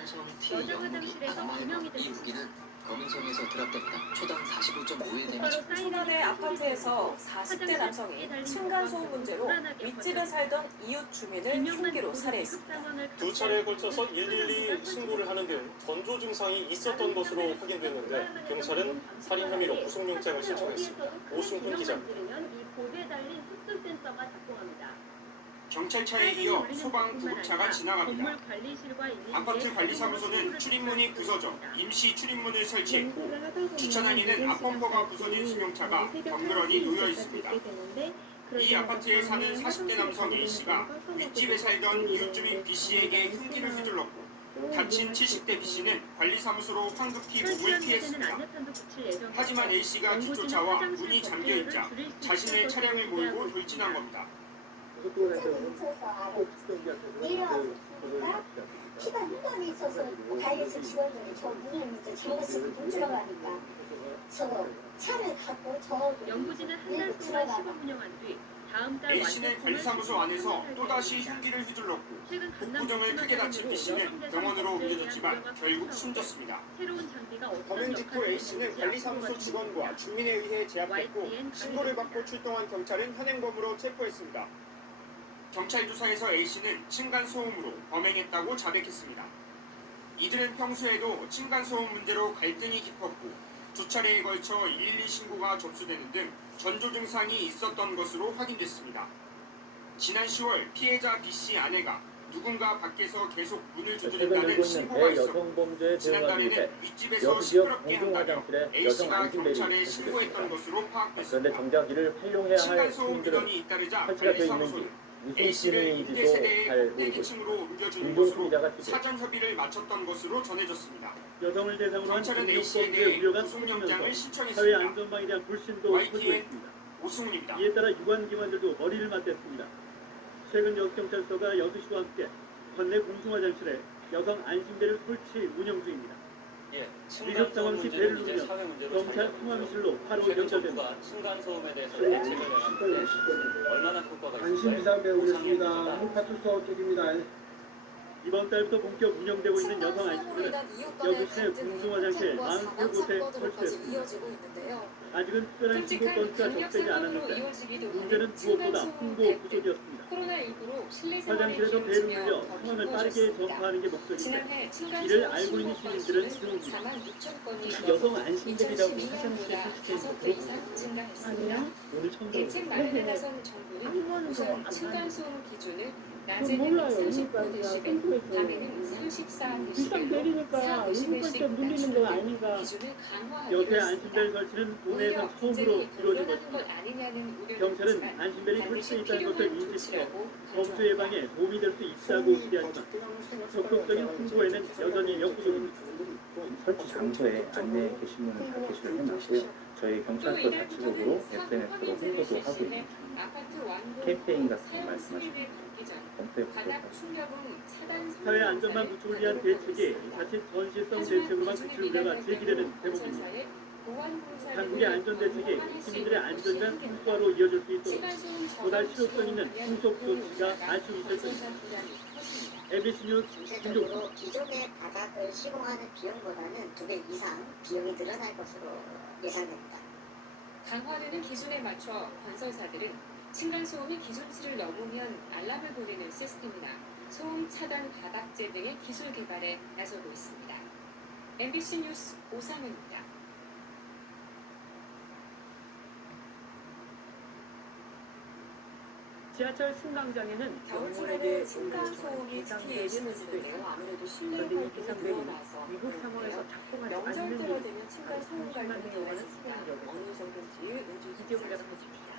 남성 여자 T 화장실에서 단어의 비명이 들렸습니다. 기울기는 검은섬에서 드랍됐다. 초당 45.5에 대한 곧바로 천안의 아파트에서 40대 남성이 층간소음 문제로 윗집에 살던 이웃 주민을 흉기로 살해했습니다. 두 차례에 걸쳐서 112 신고를 하는 등 전조 증상이 있었던 것으로 확인됐는데 경찰은 살인 혐의로 구속영장을 신청했습니다. 오승훈 기자입니다. 경찰차에 이어 소방 구급차가 지나갑니다. 아파트 관리사무소는 출입문이 부서져 임시 출입문을 설치했고 주차장에는 앞범퍼가 부서진 승용차가 덩그러니 놓여 있습니다. 이 아파트에 사는 40대 남성 A씨가 윗집에 살던 이웃주민 B씨에게 흉기를 휘둘렀고 다친 70대 B씨는 관리사무소로 황급히 몸을 피했습니다. 하지만 A씨가 뒤쫓아와 문이 잠겨있자 자신의 차량을 몰고 돌진한 겁니다. 내려왔으니까 피가 흠뻑이 있어서 가게에서 직원들이 저 문을 먼저 잠갔으면 못 들어가니까 저 차를 갖고 저 연구진은 한 달 동안 시범 운영한 뒤 다음 달 A씨는 관리사무소 안에서 또다시 흉기를 휘둘렀고 복부등을 크게 다친 B씨는 병원으로 옮겨졌지만 결국 숨졌습니다. 범행 직후 A씨는 관리사무소 직원과 주민에 의해 제압됐고 신고를 받고 출동한 경찰은 현행범으로 체포했습니다. 경찰 조사에서 A씨는 층간소음으로 범행했다고 자백했습니다. 이들은 평소에도 층간소음 문제로 갈등이 깊었고 두 차례에 걸쳐 112 신고가 접수되는 등 전조 증상이 있었던 것으로 확인됐습니다. 지난 10월 피해자 B씨 아내가 누군가 밖에서 계속 문을 두드린다는 신고가 있었고 지난달에는 윗집에서 시끄럽게 한다며 A씨가 경찰에 신고했던 것으로 파악됐습니다. 그런데 정작 이를 활용해야 할 층간소음 시민들은 민원이 잇따르자 설치가 되어 관리사무소는 무슨 A씨를 기능인지도 임대세대의 잘 모르고 꼭대기층으로 옮겨주는 일본 것으로 소비자가 지금 사전 협의를 마쳤던 것으로 전해졌습니다. 여성을 대상으로 한 경찰은 공격범죄 A씨에 대해 우려가 구속영장을 커지면서 사회 신청했습니다. 안전망에 대한 불신도 YTN 호소했습니다. 오승훈입니다. 이에 따라 유관기관들도 머리를 맞댔습니다. 최근 여경찰서가 여수시와 함께 관내 공중화장실에 여성 안심배를 설치 운영 중입니다. 위급 상황 시 배를 누르면 경찰 통화실로 바로 연결됩니다. 층간소음에 대해서 대책을 내놨는데 얼마나 효과가 있을까요? 안심비상배 오겠습니다. 파출소 쪽입니다. 이번 달부터 본격 운영되고 있는 여성 안심배는 여수시내 공중화장실 43곳에 설치됐습니다. 아직은 특별한 신고 건수가 적되지 않았는데 문제는 무엇보다 홍보 부족이었습니다. 화장실에서 배를 물려 상황을 빠르게 전파하는 게 목적인데 이를 알고 있는 시민들은 조용합니다. 여성 안심벨이라고 화장실에 설치되어 있는 거 아니야? 오늘 처음 대책 들어봤어요. 마련에 나선 정부는 우선 층간소음 기준을 낮에는 39dB, 밤에는 34dB, 4dB씩 기준을 강화하기로 여태 했습니다. 안심벨 설치는 오히려 국내에서 처음으로 문제를 이루어진 불가능한 것 것입니다. 아니냐는 우려는 경찰은 있지만 안심벨이 반드시 설치돼 있다는 것을 필요한 인지시켜 조치라고 검수 예방에 도움이 될 수 있다고 기대하지만 적극적인 홍보에는 여전히 역부족입니다. 설치 장소에 안내 게시문을 다 게시를 해놨고요. 저희 경찰서 자체적으로 SNS로 홍보도 하고 있는 중입니다. 캠페인 같은 거 말씀하시면 검토해보도록 사회 안전망 구축을 위한 대책이 자칫 전시성 대책으로만 그칠 우려가 제기되는 대목입니다. 당국의 안전 대책이 시민들의 안전과 순수화로 이어질 수 있도록 보다 실효성 있는 후속 조치가 아쉬움이 될 것입니다. MBC 뉴스 김종국. 기존의 바닥을 시공하는 비용보다는 2배 이상 비용이 늘어날 것으로 예상됩니다. 강화되는 기준에 맞춰 건설사들은 층간소음이 기준치를 넘으면 알람을 보내는 시스템이나 소음 차단 바닥재 등의 기술 개발에 나서고 있습니다. MBC 뉴스 오상은입니다. 지하철 승강장에는 겨울철에는 층간소음이 특히 예민해지는데요. 아무래도 실내 활동이 늘어나서 미국 상황에서 작동하지 명절 않는 때가 되면 층간소음 갈등이 경우는 달라집니다. 수행력을 어느 정도인지 비디오 분석을 해줍니다.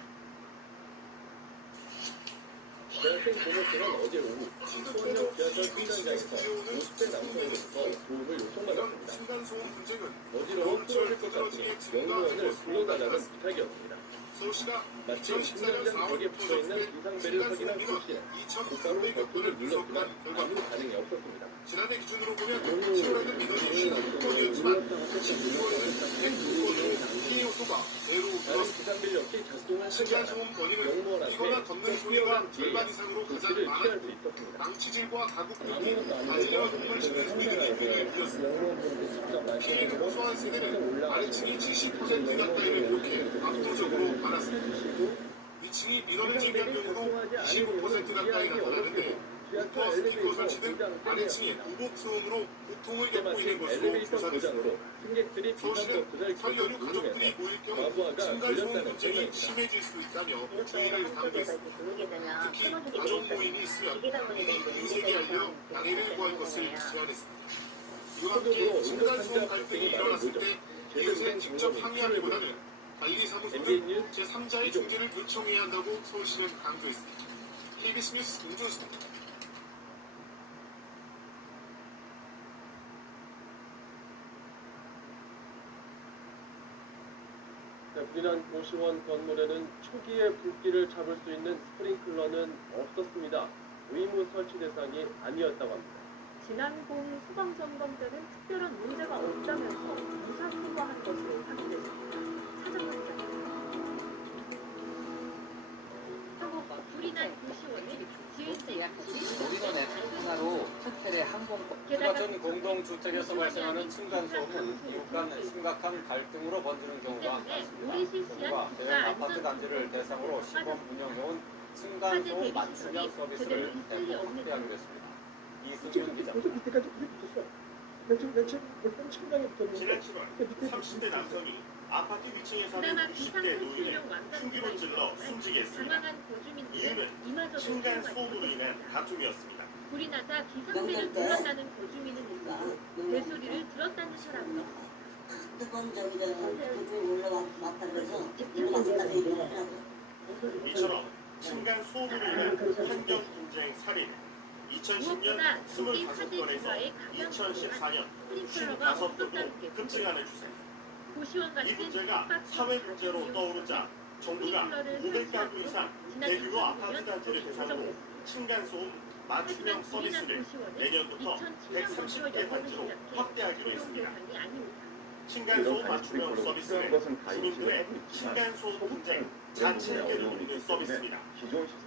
대학생 고모 씨는 어제 오후 수원역 지하철 승강장에서 50대 남성으로부터 도움을 요청받았습니다. 어지러워 쓰러질 것 같으니 연구원을 불러달라는 부탁이었습니다. 마침 승강장 벽에 붙어있는 비상벨을 확인한 고 씨는 곧바로 버튼을 눌렀지만 아무 반응이 없었습니다. 지난해 기준으로 보면 치료라는 민원이 16건이었지만 19건은 102건으로 피해 호소가 제로 다른 비상벨 역시 똑같이 작동을 하지 층간소음 않아 권위는 영무원한테 뛰거나 걷는 소리가 절반 이상으로 가장 조치를 취할 수 많았고 있었습니다. 망치질과 가구풀기, 아무것도 아니고 반려동물 집에 소리등의 피해를 입혔습니다. 영무원분께 직접 피해를 말씀드리고 호소한 세대는 아래층이 70% 가까이를 기록해 압도적으로 많았습니다. 위층이 민원을 제기한 경우도 25% 가까이 나타나는데 루터 스피커 설치 등 아래층의 우복 소음으로 고통을 겪고 있는 것으로 조사됐습니다. 승객들이 서울시는 비상구역을 설 연휴 가족들이 모일 경우 층간소음 문제가 심해질 수 있다며 주의를 당부했습니다. 특히 가족 모임이 있으면 미리 이웃에게 알려 양해를 구할 것을 제안했습니다. 이와 함께 층간소음 갈등이 일어났을 때 이웃에 직접 항의하기보다는 관리사무소 등 제3자의 중재를 요청해야 한다고 서울시는 강조했습니다. KBS 뉴스 김준수입니다. 불이난 고시원 건물에는 초기에 불길을 잡을 수 있는 스프링클러는 없었습니다. 의무 설치 대상이 아니었다고 합니다. 지난 봄 소방점검 때는 특별한 문제가 없다면서 무사 통과한 것으로 확인됐습니다. 찾아봤습니다. 불이 난 고시원은 지을때 우리는 하나로 호텔의 항공권 같은 공동주택에서 발생하는 층간소음은 이웃 간 심각한 갈등으로 번지는 경우가 많습니다. 정부가 대형 아파트 단지를 대상으로 시범 운영해온 층간소음 맞춤형 서비스를 대폭 확대하기로 했습니다. 이수진 기자입니다. 지난 7월 30대 남성이 아파트 위층에 사는 20대 노인을 흉기로 찔러 숨지게 했습니다. 이유는 층간소음으로 인한 다툼이었습니다. 불이 나자 비상벨을 눌렀다는 거주민은 있고 배소리를 들었다는 사람도. 이처럼 층간소음으로 인한 환경 분쟁 살인 2010년 25건에서 2014년 55건으로 급증하는 추세. 이 문제가 사회 문제로 떠오르자 정부가 500가구 이상 대규모 아파트 단지를 대상으로 층간소음 맞춤형 서비스를 내년부터 130개 단지로 확대하기로 했습니다. 층간소음 맞춤형 서비스는 주민들의 층간소음 분쟁 자체 해결을 돕는 서비스입니다.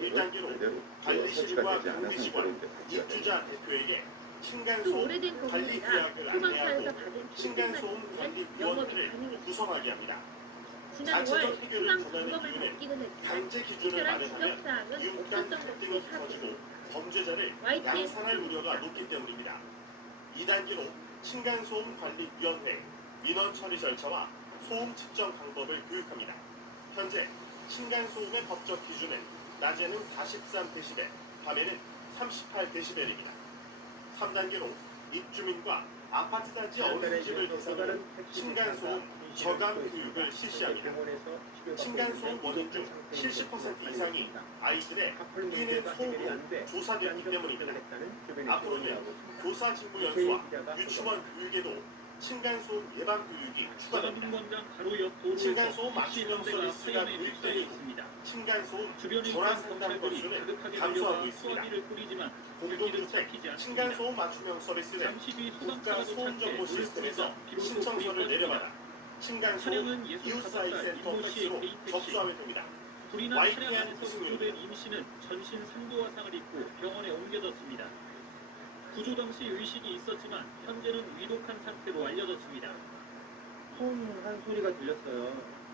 1단계로 관리실과 경비직원, 입주자 대표에게 층간소음 관리 계약을 안내하고 층간소음 관리위원회를 구성하게 합니다. 자체적 해결을 권하는 이유는 강제 기준을 마련하면 이웃 간 갈등이 커지고 범죄자를 양산할 우려가 높기 때문입니다. 2단계로 층간소음 관리위원회, 민원 처리 절차와 소음 측정 방법을 교육합니다. 현재 층간소음의 법적 기준은 낮에는 43dB, 밤에는 38dB입니다. 3단계로 입주민과 아파트 단지 어린이집을 대상으로 층간소음 저감 교육을 실시합니다. 층간소음 원인 중 70% 이상이 아이들의 뛰는 소음으로 조사되기 때문입니다. 앞으로는 교사 직무 연수와 유치원 교육에도 층간소음 예방 교육이 추가됩니다. 층간소음 맞춤형 서비스가 도입되는 층간소음 전화 상담 건수는 감소하고 있습니다. 공동주택 층간소음 맞춤형 서비스는 국가소음정보 시스템에서 신청서를 내려받아 층간소음 이웃사회센터 팩스로 접수하면 됩니다. YTN 구승윤 임씨는 전신 3도 화상을 입고 병원에 옮겨졌습니다. 구조 당시 의식이 있었지만 현재는 위독한 상태로 알려졌습니다. 한 소리가 들렸어요.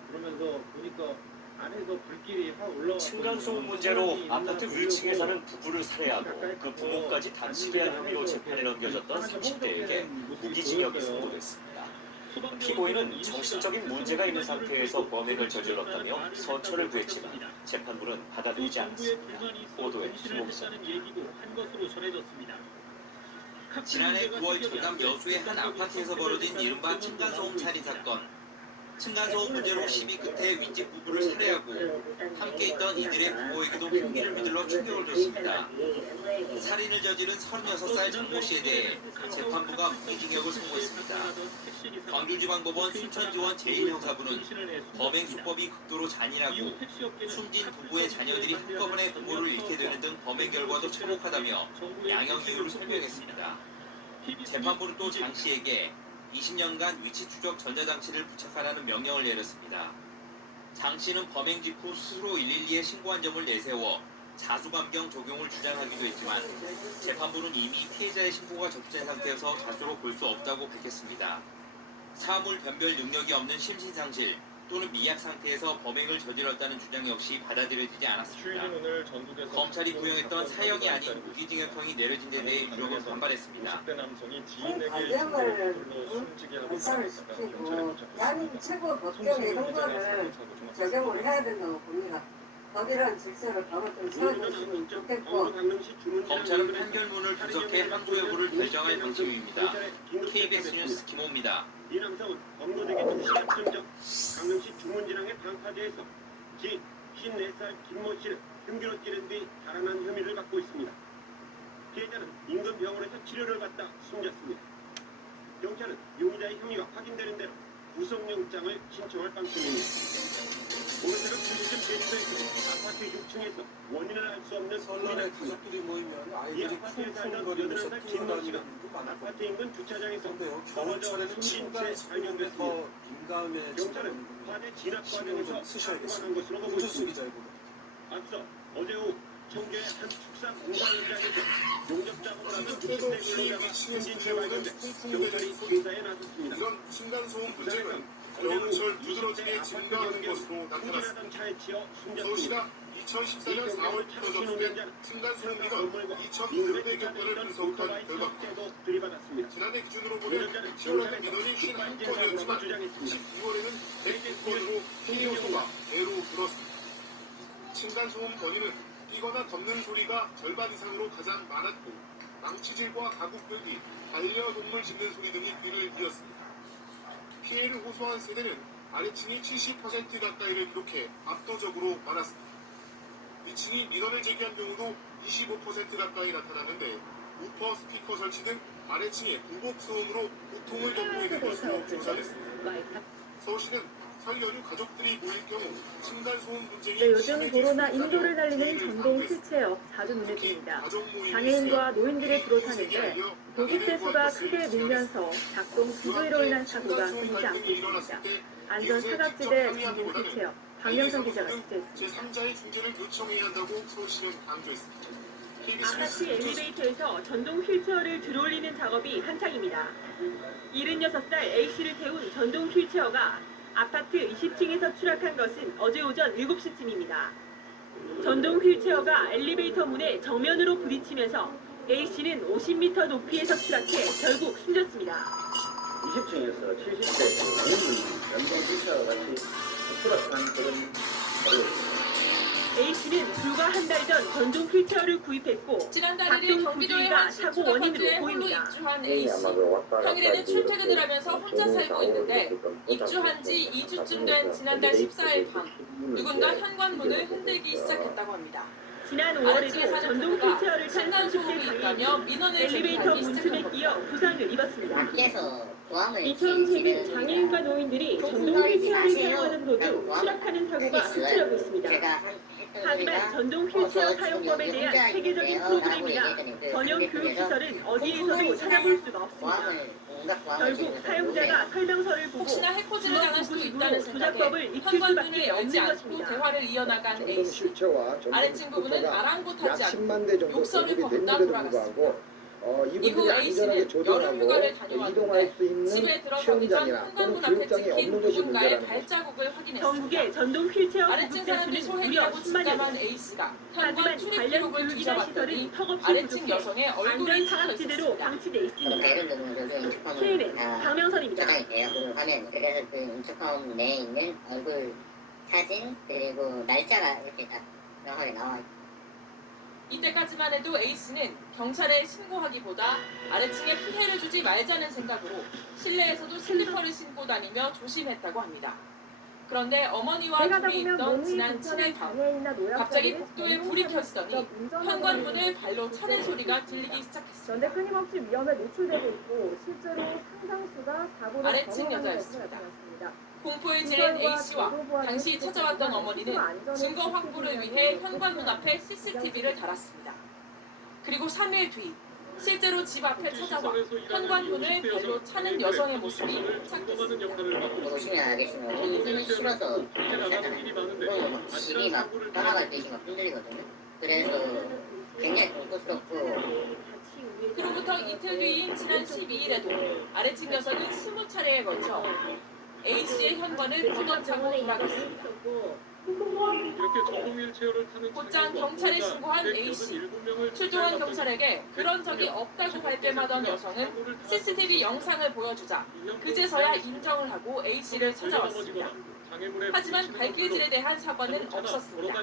그러면서 보니까 안에서 불길이 확 올라와. 층간소음 문제로 아파트 위층에 사는 부부를 살해하고 그 부모까지 다치게 한 혐의로 재판에 넘겨졌던 30대에게 무기징역이 선고됐습니다. 피고인은 정신적인 문제가 있는 상태에서 범행을 저질렀다며 선처를 구했지만 재판부는 받아들이지 않았습니다. 보도에 김옥선. 지난해 9월 전남 여수의 한 아파트에서 벌어진 이른바 층간소음 살인 사건. 층간소음 문제로 시비 끝에 윗집 부부를 살해하고 함께 있던 이들의 부모에게도 흉기를 휘둘러 충격을 줬습니다. 살인을 저지른 36살 정모 씨에 대해 재판부가 무기징역을 선고했습니다. 광주지방법원 순천지원 제1형사부는 범행 수법이 극도로 잔인하고 숨진 부부의 자녀들이 한꺼번에 부모를 잃게 되는 등 범행 결과도 참혹하다며 양형 이유를 설명했습니다. 재판부는 또 장 씨에게 20년간 위치 추적 전자장치를 부착하라는 명령을 내렸습니다. 장 씨는 범행 직후 스스로 112에 신고한 점을 내세워 자수감경 적용을 주장하기도 했지만 재판부는 이미 피해자의 신고가 접수된 상태여서 자수로 볼 수 없다고 밝혔습니다. 사물 변별 능력이 없는 심신상실 또는 미약 상태에서 범행을 저질렀다는 주장 역시 받아들여지지 않았습니다. 검찰이 구형했던 사형이 아닌 무기징역형이 내려진 데 대해 유족은 반발했습니다. 발상을 시키고 대한민국 최고 법정의 형벌을 적용을 해야 된다고 봅니다. 법이라는 질서를 방어좀 세워줬으면 좋겠고 검찰은 판결문을 분석해 항소 여부를 결정할 방침입니다. KBS 뉴스 김호입니다. 이남성은 범고되기 2시간 전 강릉시 중문진항의 방파제에서 지 54살 김모 씨를 흉기로 찌른 뒤 달아난 혐의를 받고 있습니다. 피해자는 인근 병원에서 치료를 받다 숨졌습니다. 경찰은 용의자의 혐의가 확인되는 대로 구속영장을 신청할 방침입니다. 오늘새벽 2시쯤 제주도에서 아파트 6층에서 원인을 알 수 없는 소리가 났습니다. 이 아파트에 살던 11살 김모 씨가 아파트 인근 주차장에서 떨어져 숨진 채 발견됐습니다. 경찰은 화재 진압 과정에서 사고가 것으로 보고 있습니다. 앞서 어제 오후 청주의 한 축사 공사 현장에서 용접 작업을 하던 60대 근로자가 숨진 채 발견돼 경찰이 조사에 나섰습니다. 이런 층간소음 문제는 겨울철 두드러지게 증가하는 것으로 나타났습니다. 서울시가 2014년 4월부터 접수된 층간소음비가 2,200여 건을 분석한 결과입니다. 지난해 기준으로 보면 10월에는 민원이 51건이었지만 12월에는 109건으로 피해 요소가 배로 늘었습니다. 층간소음 건의는 뛰거나 덮는 소리가 절반 이상으로 가장 많았고 망치질과 가구 끌기, 반려동물 짖는 소리 등이 귀를 이었습니다. 피해를 호소한 세대는 아래층이 70% 가까이를 기록해 압도적으로 많았습니다. 위층이 민원을 제기한 경우도 25% 가까이 나타났는데 우퍼, 스피커 설치 등 아래층의 부곡 소음으로 고통을 겪고 있는 것으로 조사됐습니다. 서울시는 설 연휴 가족들이 모일 경우 층간소음 문제가 요즘 도로나 인도를 달리는 전동 휠체어 자주 눈에 띕니다. 장애인과 노인들이 주로 타는데 도급대수가 크게 밀면서 작동 구조로 인한 사고가 끊이지 않고 있습니다. 안전 사각지대 전동 휠체어 박명선 기자가 취재했습니다. 제3자의 중재를 요청해야 한다고 서울시는 강조했습니다. 아파트 엘리베이터에서 전동 휠체어를 들어올리는 작업이 한창입니다. 76살 A씨를 태운 전동 휠체어가 아파트 20층에서 추락한 것은 어제 오전 7시쯤입니다. 전동 휠체어가 엘리베이터 문에 정면으로 부딪히면서 A씨는 50m 높이에서 추락해 결국 숨졌습니다. 20층에서 70대 연동 휠체어와 같이 추락한 그런 자료였습니다. A씨는 불과 한 달 전 전동 휠체어를 구입했고 지난달 1일 작동 경기도의 부주의가 한 사고 신축 원인으로 아파트에 홀로 보입니다. 입주한 A씨. 평일에는 출퇴근을 하면서 혼자 살고 있는데 입주한 지 2주쯤 된 지난달 14일 밤 누군가 현관문을 흔들기 시작했다고 합니다. 지난 아래층에 5월에도 사는 전동 부부가 휠체어를 탄 층간소음이 30대 있다며 장애인이 민원을 엘리베이터 제기하기 문틈에 시작합니다. 끼어 부상을 입었습니다. 밖에서 보안을 이처럼 최근 장애인과 노인들이 전동 휠체어를 사용하는데도 추락하는 사고가 수치라고 있습니다. 하지만 전동 휠체어 사용법에 대한 세계적인 프로그램이나 전용 교육시설은 어디에서도 찾아볼 수가 없습니다. 결국 사용자가 설명서를 보고 혹시나 해코지를 당할 수도 있다는 생각에 조작법을 익힐 현관문을 수밖에 열지 없는 않고 것입니다. 대화를 이어나간 A씨. 아래층 부부는 아랑곳하지 않고 욕설을 퍼붓다 돌아갔습니다. 이후 A씨는 여름 휴가를 다녀왔는데 집에 들어서기 전 현관문 앞에 찍힌 누군가의 발자국을 확인했습니다. 전국의 전동 휠체어 아래층 사람들이 구급자 수는 무려 소행이라고 10만여 직감한 A씨가 현관 하지만 출입 관련 기록을 교육이나 뒤져봤더니 시설은 턱없이 아래층 부족해 여성의 얼굴이 안전 찍혀 사각지대로 있었습니다. 방치돼 있습니다. KBS 박명선입니다. 화면 그래서 그 인터컴 내에 있는 얼굴 사진 그리고 날짜가 이렇게 딱 명확하게 나와 있고 이때까지만 해도 A씨는 경찰에 신고하기보다 아래층에 피해를 주지 말자는 생각으로 실내에서도 슬리퍼를 신고 다니며 조심했다고 합니다. 그런데 어머니와 둘이 있던 지난 7일 밤 갑자기 복도에 불이 켜지더니 현관문을 발로 차는 소리가 들리기 시작했습니다. 그런데 끊임없이 위험에 노출되고 있고 실제로 상당수가 사고를 아래층 여자였습니다. 공포에 질린 A씨와 당시 찾아왔던 어머니는 증거 확보를 위해 현관문 앞에 CCTV를 달았습니다. 그리고 3일 뒤 실제로 집 앞에 찾아와 현관문을 발로 차는 여성의 모습이 포착됐습니다. 보시면 알겠지만 운전을 싫어서 살잖아요. 집이 막 떠나갈 때 막 흔들리거든요. 그래서 굉장히 공포스럽고. 그로부터 이틀 뒤인 지난 12일에도 아래층 여성은 20차례에 걸쳐 A씨의 현관을 걷어차고 돌아갔습니다. 곧장 경찰에 신고한 A씨. 출동한 경찰에게 그런 적이 없다고 발뺌하던 여성은 CCTV 영상을 보여주자 그제서야 인정을 하고 A씨를 찾아왔습니다. 하지만 발길질에 대한 사과는 없었습니다.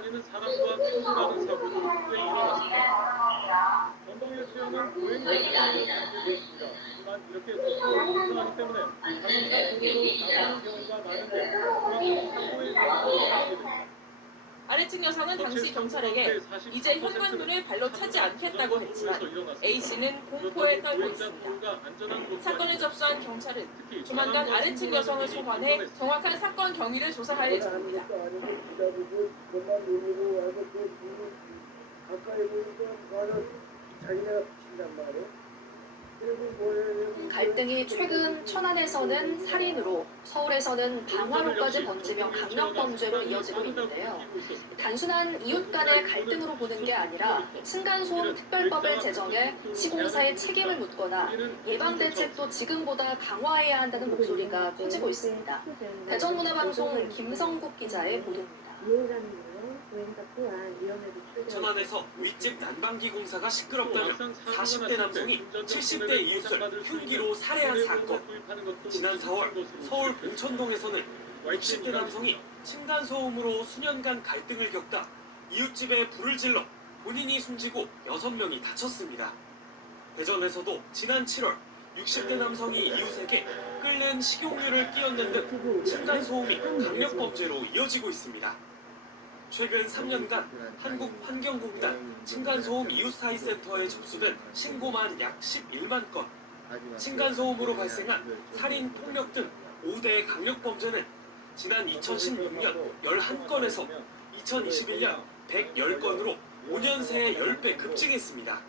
아래층 여성은 당시 경찰에게 이제 현관문을 발로 차지 않겠다고 했지만 A씨는 공포에 떨고 있습니다. 사건을 접수한 경찰은 조만간 아래층 여성을 소환해 정확한 사건 경위를 조사할 예정입니다. 갈등이 최근 천안에서는 살인으로, 서울에서는 방화로까지 번지며 강력범죄로 이어지고 있는데요. 단순한 이웃 간의 갈등으로 보는 게 아니라 층간소음 특별법을 제정해 시공사의 책임을 묻거나 예방대책도 지금보다 강화해야 한다는 목소리가 커지고 있습니다. 대전문화방송 김성국 기자의 보도입니다. 천안에서 윗집 난방기 공사가 시끄럽다며 40대 남성이 70대 이웃을 흉기로 살해한 사건. 지난 4월 서울 봉천동에서는 60대 남성이 층간소음으로 수년간 갈등을 겪다 이웃집에 불을 질러 본인이 숨지고 6명이 다쳤습니다. 대전에서도 지난 7월 60대 남성이 이웃에게 끓는 식용유를 끼얹는 등 층간소음이 강력범죄로 이어지고 있습니다. 최근 3년간 한국환경공단 층간소음 이웃사회센터에 접수된 신고만 약 11만 건. 층간소음으로 발생한 살인, 폭력 등 5대 강력범죄는 지난 2016년 11건에서 2021년 110건으로 5년 새에 10배 급증했습니다.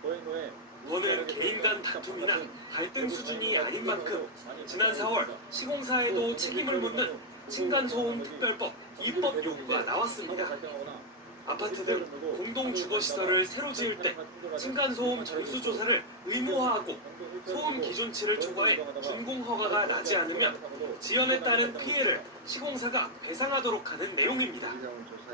이거는 개인 간 다툼이나 갈등 수준이 아닌 만큼 지난 4월 시공사에도 책임을 묻는 층간소음 특별법 입법 요구가 나왔습니다. 아파트 등 공동주거시설을 새로 지을 때 층간소음 전수조사를 의무화하고 소음 기준치를 초과해 준공허가가 나지 않으면 지연에 따른 피해를 시공사가 배상하도록 하는 내용입니다.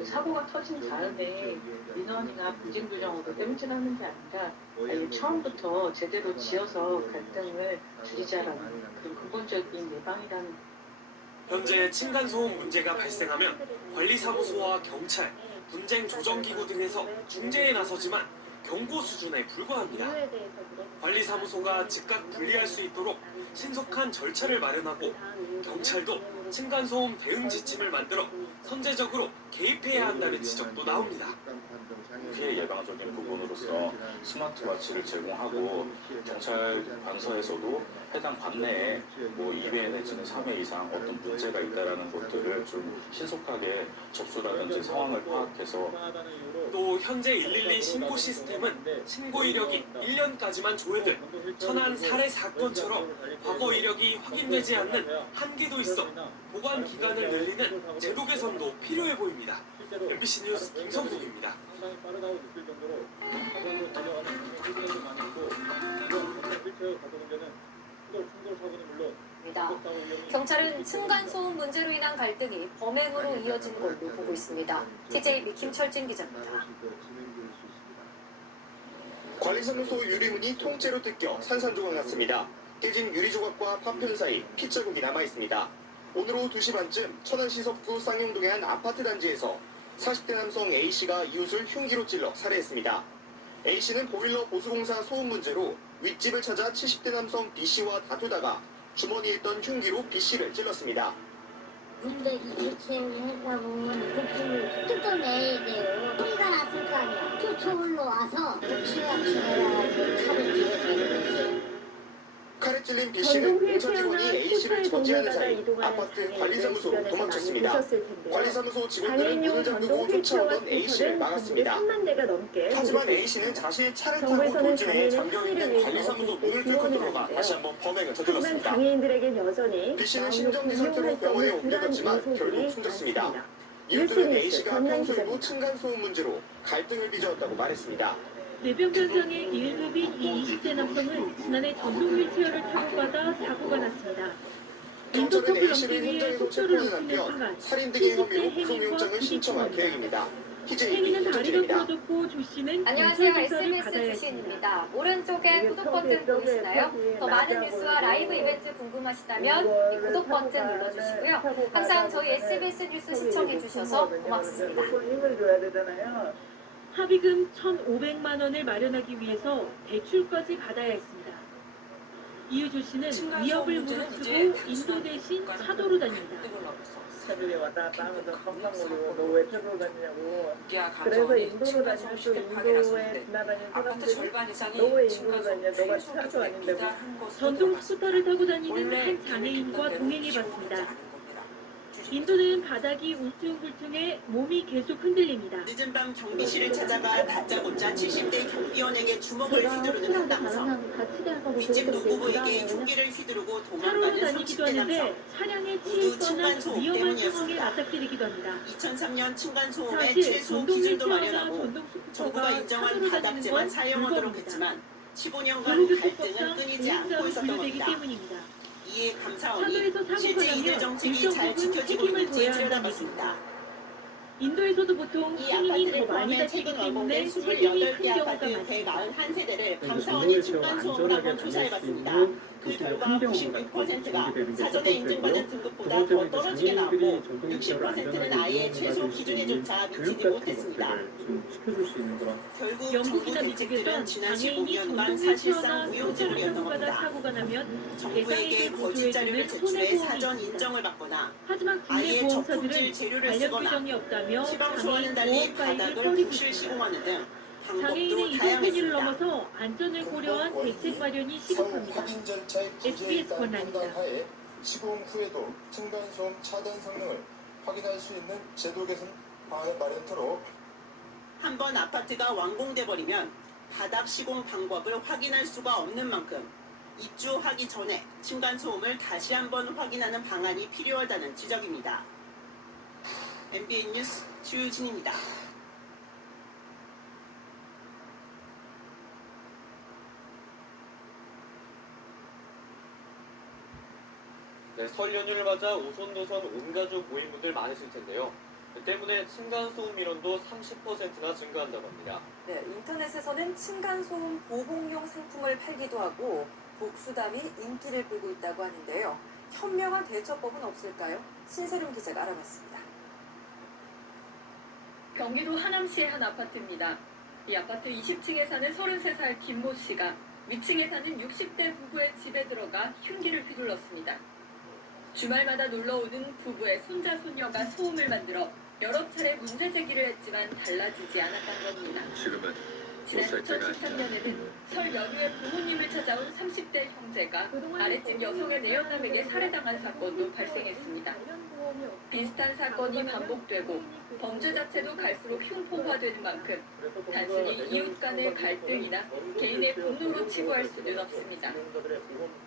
사고가 터진 다음에 민원이나 분진규정으로 땜질하는 게 아니라 아예 처음부터 제대로 지어서 갈등을 줄이자라는 그 근본적인 예방이라는. 현재 층간소음 문제가 발생하면 관리사무소와 경찰, 분쟁조정기구 등에서 중재에 나서지만 경고 수준에 불과합니다. 관리사무소가 즉각 분리할 수 있도록 신속한 절차를 마련하고 경찰도 층간소음 대응 지침을 만들어 선제적으로 개입해야 한다는 지적도 나옵니다. 피해 예방적인 부분으로서 스마트워치를 제공하고 경찰 관서에서도 해당 관내에 2회 내지는 3회 이상 어떤 문제가 있다라는 것들을 좀 신속하게 접수라든지 상황을 파악해서 또 현재 112 신고 시스템은 신고 이력이 1년까지만 조회돼 천안 살해 사건처럼 과거 이력이 확인되지 않는 한계도 있어 보관 기간을 늘리는 제도 개선도 필요해 보입니다. MBC 뉴스 김성국입니다. 경찰은 층간소음 문제로 인한 갈등이 범행으로 이어진 걸로 보고 있습니다. TJ 김철진 기자입니다. 관리사무소 유리문이 통째로 뜯겨 산산조각 났습니다. 깨진 유리조각과 파편 사이 핏자국이 남아있습니다. 오늘 오후 2시 반쯤 천안시 섭구 쌍용동의 한 아파트 단지에서 40대 남성 A씨가 이웃을 흉기로 찔러 살해했습니다. A씨는 보일러 보수공사 소음 문제로 윗집을 찾아 70대 남성 B씨와 다투다가 주머니에 있던 흉기로 B씨를 찔렀습니다. 근데 이렇게 하다 보면 그쪽을 뜯어내야 돼요. 소리가 났을 거 아니야. 또 저울로 와서 옥시같이 해가지고 차를 뒤에 대는 거지. 칼에 찔린 B씨는 공사 직원이 A씨를 저지하는 사이 아파트 관리사무소로 도망쳤습니다. 관리사무소 직원들은 문을 잠그고 쫓아오던 A씨를 막았습니다. 하지만 A씨는 자신의 차를 타고 돌진해 잠겨있는 관리사무소 문을 뚫고 들어가 다시 한번 범행을 저질렀습니다. B씨는 심정지 상태로 병원에 옮겨졌지만 결국 숨졌습니다. 이들은 A씨가 평소에도 층간소음 문제로 갈등을 빚어왔다고 말했습니다. 뇌병변상의 일급인 이 20대 남성은 지난해 전동 휠체어를 타고 가다 사고가 났습니다. 경찰은 A씨를 현장에서 체포하는 한편 살인 등의 혐의로 구속영장을 신청할 계획입니다. 혜미는 다리가 부러졌고 조 씨는 안녕하세요. SBS 주신입니다. 오른쪽에 구독 버튼 보이시나요? 더 많은 뉴스와 라이브 이벤트 궁금하시다면 이 구독 버튼 눌러주시고요. 항상 저희 SBS 뉴스 시청해주셔서 고맙습니다. 합의금 1,500만 원을 마련하기 위해서 대출까지 받아야 했습니다. 이후 조 씨는 위협을 무릅쓰고 인도 대신 차도로 다닙니다. 차들이 왔다 갔다 하면서 깜짝 놀고 너 왜 차도로 다니냐고. 그래서 인도로 다니면 또 인도에 지나다니는 사람들이 너 왜 인도로 다니냐, 너가 차도 아닌데. 전동 스쿠터를 타고 다니는 한 장애인과 동행해봤습니다. 인도는 바닥이 울퉁불퉁해 몸이 계속 흔들립니다. 늦은 밤 경비실을 찾아가 다짜고짜 70대 경비원에게 주먹을 휘두르는 한 남성. 윗집 노부부에게 흉기를 휘두르고 차로로 도망가는 다니기도 30대 하는데 남성. 차량에 모두 치이거나 층간소음 위험한 상황에 때문이었습니다. 맞닥뜨리기도 합니다. 2003년 층간소음의 사실 최소 전동 기준도 휠체어나 마련하고 전동 정부가 스쿠터가 인정한 차도로 다니는 바닥재만 건 사용하도록 불법입니다. 했지만 15년간 도로교통법상 갈등은 끊이지 않고 보행자로 있었던 분류되기 겁니다. 때문입니다. 이에 감사원이 차도에서 사고가 실제 나면 이들 정책이 잘 일정 부분 지켜지고 책임을 있는지 져야 들여다봤습니다. 인도에서도 보통 이 승인이 아파트를 더 많이 포함해 다치기 최근 때문에 완공된 책임이 28개 큰 경우가 아파트 많습니다. 141세대를 감사원이 층간소음을 한번 조사해봤습니다. 그 결과 96%가 사전에 인증받은 등급보다 더 떨어지게 나왔고 60%는 아예 최소 기준에조차 미치지 못했습니다. 결국 정부 영국이나 대책들은 미국에선 지난 장애인이 15년간 전동 사실상 휠체어나 무용지물이었던 스쿠터를 타고 가다 겁니다. 사고가 나면 정부에게 대상에게 거짓 자료를 보조해주는 제출해 손해보험이 사전 있습니다. 인정을 받거나 하지만 국내 아예 보험사들은 저품질 재료를 관련 쓰거나 규정이 없다며 시방소와는 장애인 달리 보험가에게 바닥을 처리고 부실 있습니다. 시공하는 등 방법도 장애인의 이동 편의를 다양했습니다. 넘어서 안전을 고려한 대책 마련이 시급합니다. 확인 절차의 부재에 SBS 따른 권한입니다. 판단 하에 시공 후에도 층간소음 차단 성능을 확인할 수 있는 제도 개선 방안 마련토록 한번 아파트가 완공돼 버리면 바닥 시공 방법을 확인할 수가 없는 만큼 입주하기 전에 층간소음을 다시 한번 확인하는 방안이 필요하다는 지적입니다. MBN 뉴스 주유진입니다. 네, 설 연휴를 맞아 오손도손 온가족 모임분들 많으실 텐데요. 때문에 층간소음 민원도 30%나 증가한다고 합니다. 네, 인터넷에서는 층간소음 보복용 상품을 팔기도 하고 복수담이 인기를 끌고 있다고 하는데요. 현명한 대처법은 없을까요? 신세름 기자가 알아봤습니다. 경기도 하남시의 한 아파트입니다. 이 아파트 20층에 사는 33살 김모 씨가 위층에 사는 60대 부부의 집에 들어가 흉기를 휘둘렀습니다. 주말마다 놀러오는 부부의 손자 손녀가 소음을 만들어 여러 차례 문제 제기를 했지만 달라지지 않았던 겁니다. 지난 2013년에는 설 연휴에 부모님을 찾아온 30대 형제가 아랫집 여성의 내연남에게 살해당한 사건도 발생했습니다. 비슷한 사건이 반복되고 범죄 자체도 갈수록 흉포화되는 만큼 단순히 이웃 간의 갈등이나 개인의 분노로 치부할 수는 없습니다.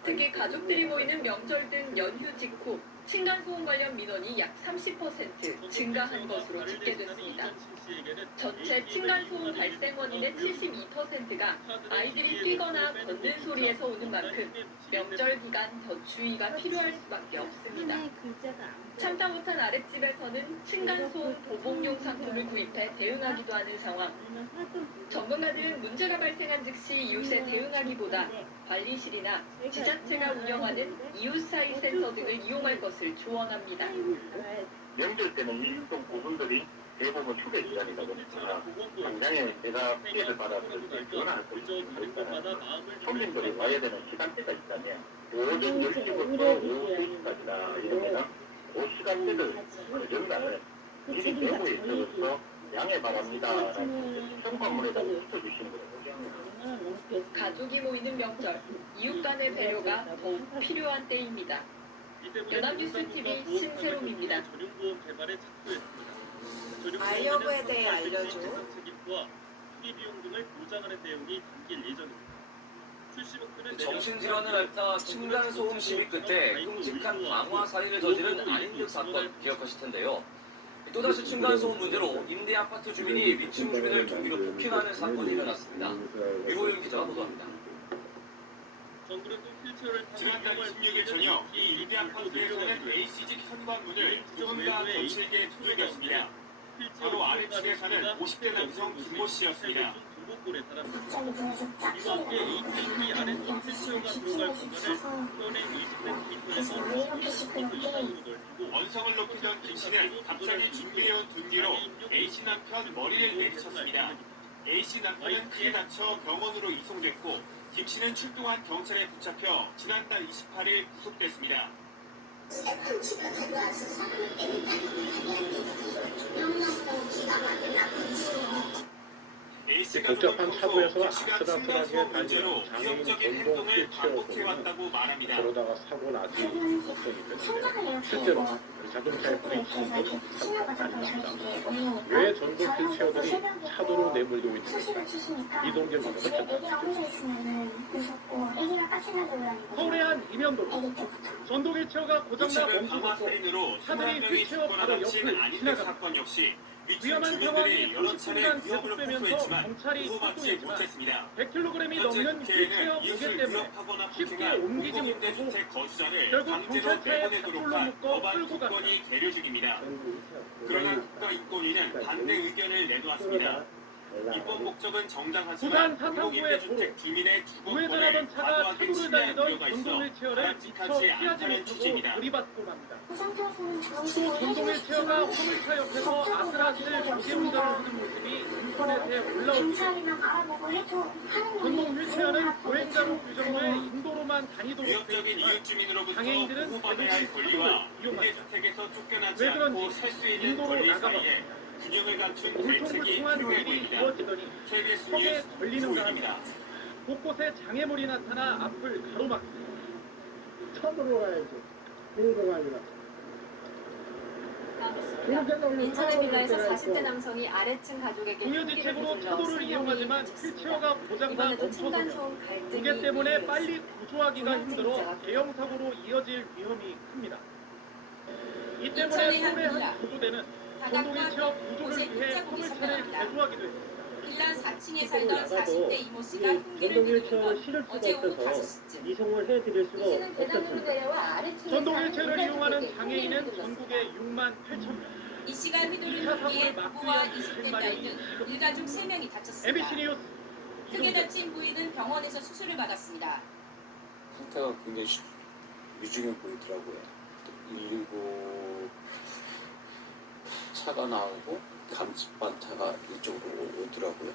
특히 가족들이 모이는 명절 등 연휴 직후 층간소음 관련 민원이 약 30% 증가한 것으로 집계됐습니다. 전체 층간소음 발생 원인의 72%가 아이들이 뛰거나 걷는 소리에서 오는 만큼 명절 기간 더 주의가 필요할 수밖에 없습니다. 참다 못한 아랫집에서는 층간소음 보복용 상품을 구입해 대응하기도 하는 상황. 전문가들은 문제가 발생한 즉시 이웃에 대응하기보다 관리실이나 지자체가 운영하는 이웃 사이 센터 등을 이용할 것을 조언합니다. 명절 때는 일동 부분들이 대부분 휴게 기간이다 보니까 당장에 내가 피해를 받았을 때 전화할 수 있으니까 손님들이 와야 되는 시간대가 있다면 오전 10시부터 오후 3시까지다 이러면 그 시간대를 그 전날을 미리 메모에 적어서 양해 바랍니다 라는 현관문에다가 붙여주시는 거예요. 가족이 모이는 명절, 이웃 간의 배려가 더욱 필요한 때입니다. 연합뉴스 TV 신세롬입니다. 알려고에 대해 알려줘. 비용 등을 보장하는 내용이 담길 예정입니다. 정신질환을 앓다 층간소음 시위 끝에 끔찍한 방화 살인을 저지른 안인득 사건 기억하실 텐데요. 또다시 층간소음 문제로 임대 아파트 주민이 위층 주민을 경기로 폭행하는 사건이 일어났습니다. 유호영 기자가 보도합니다. 지난달 26일 저녁 이 임대 아파트에 사는 ACG 현관문을 누군가 거칠게 두들겼습니다. 바로 아래층에 사는 50대 남성 김모 씨였습니다. 이와 함께 ATV 아래쪽 휠체어가 들어갈 공간을 현행 20cm에서 20m 이상으로 넓히고 원성을 높이던 김 씨는 갑자기 준비해온 둔기로 A씨 남편 머리를 내리쳤습니다. A씨 남편은 크게 다쳐 병원으로 이송됐고 김 씨는 출동한 경찰에 붙잡혀 지난달 28일 구속됐습니다. 복잡한 사고에서 아슬아슬하게 달리는 장애인 전동 휠체어는 그러다가 사고 나서 걱정이 됐는데 실제로 자동차에 부딪히는 건 사고가 아닙니다. 왜 전동 휠체어들이 차도로 내몰리고 있는가? 이동길 방법을 서울의 한 이면도로 전동 휠체어가 고장나 멈춰섰고 차들이 휠체어 바로 옆을 지나갑니다. 위험한 상황이 90분간 계속되면서 경찰이 출동했지만 100kg이 넘는 휠체어 무게 때문에 쉽게 옮기지 못하고 결국 경찰차에 밧줄로 묶어 끌고 갑니다. 그러나 국가인권위는 반대 의견을 내놓았습니다. 입법 목적은 정당하지만 부산 사상구의 도로 주민의 우회전하던 차가 차도를 달리던 전동 휠체어를 미처 바람직하지 피하지 않다는 못하고 취지입니다. 들이받고 갑니다. 전동 휠체어가 화물차 옆에서 아슬아슬 조기 운전을 하는 모습이 인터넷에 올라옵니다. 전동 휠체어는 보행자로 규정돼 인도로만 다니도록 위협적인 이웃 주민으로부터 장애인들은 보호받아야 할 권리와 임대주택에서 쫓겨나지 왜 않고 그런지 살 수 있는 인도로 권리 나가봐 사이에 균형을 갖춘 대책이 울퉁불퉁한 필요해 일이 보입니다. 이루어지더니 KBS 턱에 뉴스 걸리는가 조입니다. 합니다. 곳곳에 장애물이 나타나 앞을 가로막습니다. 차도로 가야지. 인도가 아니라. 인천의 빌라에서 40대 남성이 아래층 가족에게 공여지책으로 차도를 이용하지만 휠체어가 고장나 이번에도 멈춰서면 층간소음 갈등이 무게 때문에 이어졌습니다. 빨리 구조하기가 힘들어 대형 사고로 이어질 위험이 큽니다. 이 때문에 인천의 한 서울의 빌라. 한 구조대는 전동 바닥과 휠체어 곳곳에 구조를 위해 흰자국이 화물차를 선명합니다. 개조하기도 했습니다. 빌라 4층에 살던 40대 이모 씨가 흉기를 전동 휘두른 휠체어를 건 실을 수가 어제 오후 없어서 5시쯤. 이송을 해드릴 수가 없었습니다. 전동 휠체어를 이용하는 장애인은 전국에 6만 8천 명. 이 씨가 휘두른 흉기에 부부와 20대 딸 등 일가족 3명이 MBC 다쳤습니다. 뉴스 크게 다친 부인은 병원에서 수술을 받았습니다. 상태가 굉장히 위중해 보이더라고요. 119 차가 나오고 감식반차가 이쪽으로 오더라고요.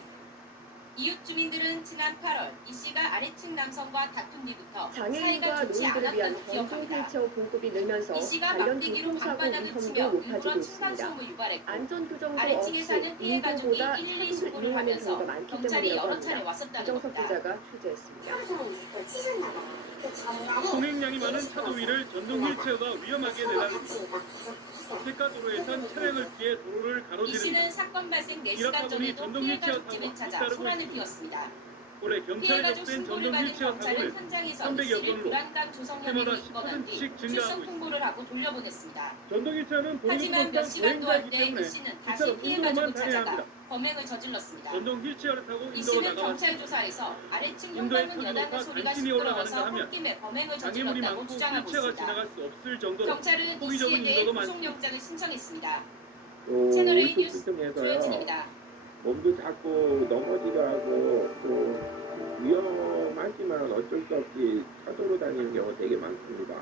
이웃 주민들은 지난 8월 이 씨가 아래층 남성과 다툰 뒤부터 장애인과 사이가 좋지 노인들을 위한 않았다고 전동 기억합니다. 휠체어 공급이 늘면서 이 씨가 관련 막대기로 교통사고 방바닥을 치며 위험도 높아지고 일부러 있습니다. 층간소음을 유발했고 안전교정도 아래층에 없이 사는 피해 가족이 인도보다 112 차도를 신고를 이용하는 하면서 경우가 많기 경찰이 때문이라고 여러 차례 합니다. 왔었다는 이정석 겁니다. 기자가 취재했습니다. 통행량이 많은 차도 위를 전동 휠체어가 위험하게 내다봤습니다. 아프리카도로에선 차량을 피해 도로를 이 가로지르는 씨는 사건 발생 4시간 이라카군이 전에도 전동 피해 휠체어 가족집을 사고 찾아 잇따르고 소란을 있습니다. 피웠습니다. 올해 피해 경찰에 가족 접수된 신고를 전동 받은 휠체어 경찰은 사고는 현장에서 이 300여 씨를 건으로 불안감 조성 혐의로 해마다 입건한 뒤 10%씩 증가하고 출석 있습니다. 통보를 하고 돌려보냈습니다. 전동 휠체어는 하지만 몇 시간 더 할 때 때문에 이 씨는 다시 휠체어로 피해 인도로만 가족을 다녀야 찾아가 합니다. 범행을 저질렀습니다. 전동 휠체어를 타고 이 인도로 씨는 나가봤습니다. 경찰 조사에서 아래층 인도의 현관문 터미널과 여닫는 소리가 간신히 올라가는가 시끄러워서 하면 홧김에 범행을 장애물이 저질렀다고 많고 주장하고 휠체어가 있습니다. 지나갈 수 없을 정도로 경찰은 이 씨에 포기적인 대해 인도가 많습니다. 구속영장을 신청했습니다. 또 채널A 뉴스 울퉁불퉁해서요. 조현진입니다. 몸도 자꾸 넘어지기도 하고 또 위험하지만 어쩔 수 없이 차도로 다니는 경우가 되게 많습니다.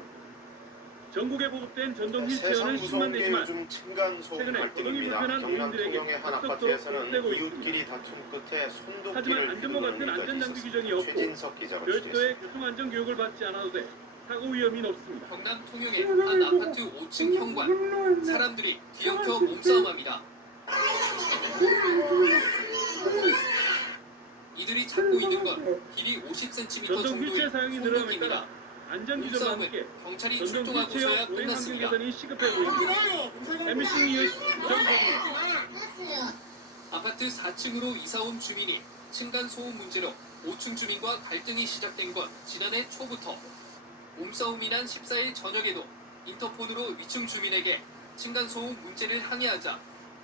전국에 보급된 전동 세상 휠체어는 10만 무서운 게 대지만 요즘 층간소음 최근에 갈등입니다. 거동이 불편한 경남 노인들에게 통영의 한 급속도로 아파트에서는 확대되고 있습니다. 이웃끼리 다툼 끝에 하지만 손도끼를 안전모 같은 휘두르는 안전장비 일까지 규정이 있었습니다. 없고 최진석 기자가 별도의 취재했습니다. 교통안전교육을 받지 않아도 돼 사고 위험이 높습니다. 경남 통영의 한 아파트 5층 현관. 사람들이 뒤엉켜 몸싸움합니다. 이들 이들이 잡고 있는 건 길이 50cm 전동 정도의 휠체어 사용이 늘어남에 손도끼입니다. 따라 안전규정과 몸싸움은 함께 경찰이 전동 출동하고서야 휠체어 보행 환경 끝났습니다. 개선이 시급해 보입니다. MBC 뉴스 정보입니다. 아파트 4층으로 이사온 주민이 층간소음 문제로 5층 주민과 갈등이 시작된 건 지난해 초부터. 몸싸움이 난 14일 저녁에도 인터폰으로 위층 주민에게 층간소음 문제를 항의하자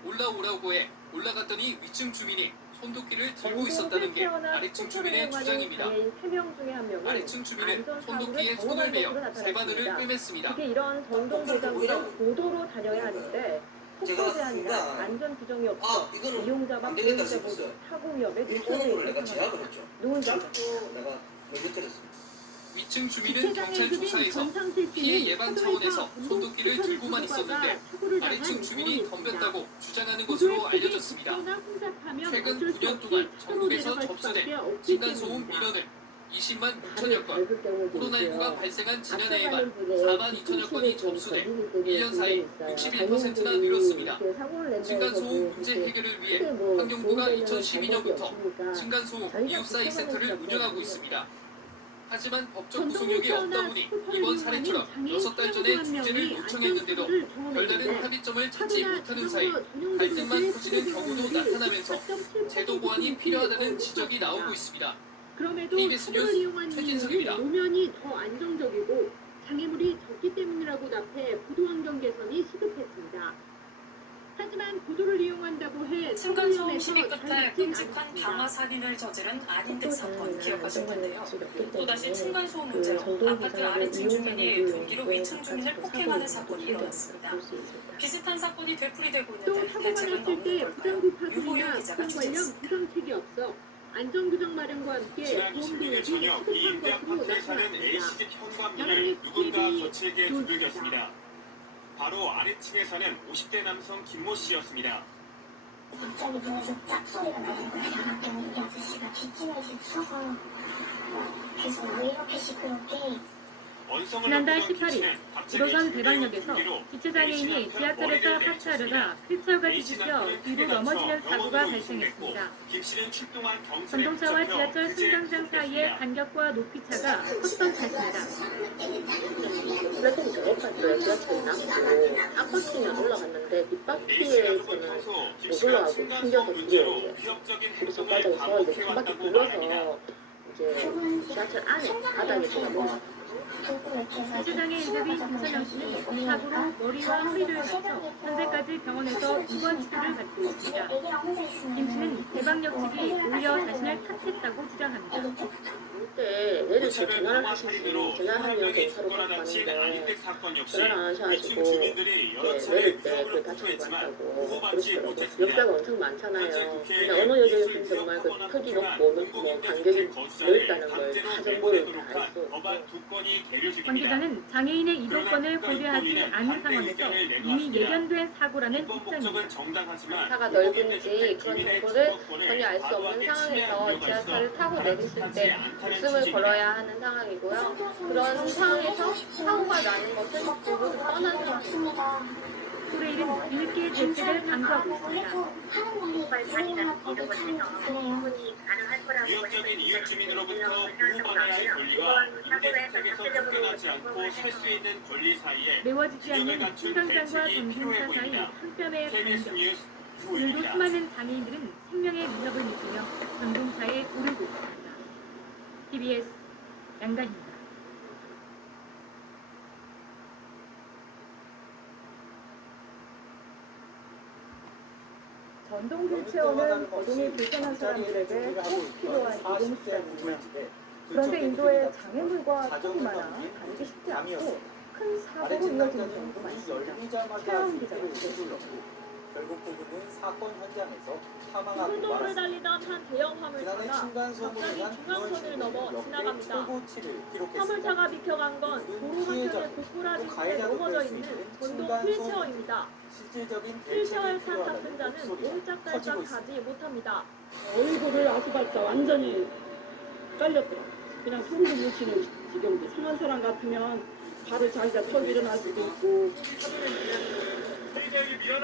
올라오라고 해 올라갔더니 위층 주민이 손도끼를 들고 있었다는 게 아래층 주민의 주장입니다. 3명 중에 한 명은 아래층 주민은 안전사고를 손도끼에 손을 경험한 베어 것으로 새 바늘을 나타났습니다. 꿰맸습니다. 이게 이런 전동 보장구는 보도로 다녀야 하는데 속도 제한이나 안전 규정이 없어 이용자가 보행자보도 사고 위험에 노출돼 있는 상황입니다. 노은지입니다. 위층 주민은 경찰 조사에서 피해 예방 차원에서 손도끼를 들고만 있었는데 아래층 주민이 덤볐다고 주장하는 것으로 알려졌습니다. 최근 9년 동안 전국에서 접수된 층간소음 민원은 20만 6천여 건, 코로나19가 발생한 지난해에만 4만 2천여 건이 접수돼 1년 사이 61%나 늘었습니다. 층간소음 문제 해결을 위해 환경부가 2012년부터 층간소음 이웃사익 센터를 운영하고 있습니다. 하지만 법적 구속력이 없다 보니 이번 사례처럼 6달 전에 중재를 요청했는데도 별다른 합의점을 찾지 못하는 사이 갈등만 커지는 경우도 나타나면서 제도 보완이 필요하다는 지적이 나오고 있습니다. 그럼에도 KBS 차도를 뉴스 이용한 최진석입니다. 이유는 노면이 더 안정적이고 장애물이 적기 때문이라고 답해 부도환경 개선이 시급했습니다. 하지만 고도를 이용한다고 해 층간소음 시비 끝에 끔찍한 방화 살인을 저지른 안인득 사건 기억하실 텐데요. 또다시 층간소음 문제로 아파트 아래층 주민이 등기로 위층 주민을 폭행하는 사건이 일어났습니다. 비슷한 사건이 되풀이되고 있는데 대책은 없는 걸까요? 유호영 기자가 취재했습니다. 구상책이 없어 안전규정 마련과 함께 지난 21일 저녁 이 임대 아파트에 사는 A씨집 현관문을 누군가 거칠게 두들겼습니다. 바로 아래층에 사는 50대 남성 김모 씨였습니다. 갑자기 문에서 짝소리가 나는 거야. 나갔더니 이 아저씨가 뒷짐을 서서 그래서 왜 이렇게 시끄럽게 지난달 18일 1호선 대방역에서 지체장애인이 지하철에서 하차하려다 휠체어가 뒤집혀 뒤로 넘어지는 사고가 발생했습니다. 전동차와 지하철 승강장 사이의 간격과 높이차가 컸던 탓입니다. 플랫폼 저까지도 지하철이 남고 앞바퀴는 올라갔는데 뒷바퀴에서는 못 올라가고 튕겨서 뒤로 그래서 빠져서 이제 한 바퀴 굴러서 이제 지하철 안에 바닥에 들어갑니다. 지체장애인들이 김선영 씨는 사고로 머리와 허리를 다쳐 현재까지 병원에서 입원 치료를 받고 있습니다. 김 씨는 대방역 측이 오히려 자신을 탓했다고 주장합니다. 그때 내릴 때 전화를 하셨으면 전화하면 경찰로 갔는데 전화를 안 하셔가지고 내릴 때 그 다쳐서 갔다고 그러시더라고요. 역자가 엄청 많잖아요. 근데 어느 역에서 정말 그 크기 높고 뭐 간격이 넓다는 걸 다 정보를 다 알고 권 기자는 장애인의 이동권을 고려하지 않은 상황에서 이미 예견된 사고라는 입장입니다. 차가 넓은지 그런 정보를 전혀 알 수 없는 상황에서 지하철을 타고 내리실 때 목숨을 걸어야 하는 상황이고요. 그런 상황에서 사고가 나는 것은 누구도 뻔한 상황입니다. 토레일은 뒤늦게 대책을 강구하고 있습니다. 위협적인 이웃 주민으로부터 보호받아야 할 권리와 임대주택에서 쫓겨나지 않고 살 수 있는 권리 사이에 메워지지 않는 승강장과 전동차 사이 한 뼘의 간격. 오늘도 수많은 장애인들은 생명의 위협을 느끼며 전동차에 오르고 있습니다. TBS 양간입니다. 전동 휠체어는 거동이 불편한 사람들에게 꼭 필요한 이동수단입니다. 그런데 인도의 장애물과 폭이 많아 다니기 쉽지 않고 큰 사고로 이어지는 경우도 많습니다. 최영 기자가 보도했습니다. 결국 부부는 사건 현장에서 사망하고 고속도로를 말았습니다. 달리던 한 대형 화물차가 갑자기 중앙선을 넘어 지나갑니다. 화물차가 비켜간 건 도로 한편에 고꾸라지게 넘어져 있는 전동 휠체어입니다. 휠체어에 탄 탑승자는 옴짝달짝 가지 못합니다. 얼굴을 아스팔트 완전히 깔렸더라. 그냥 소리도 못 치는 지경도. 상한 사람 같으면 바로 자기가 털 일어날 수도 있고.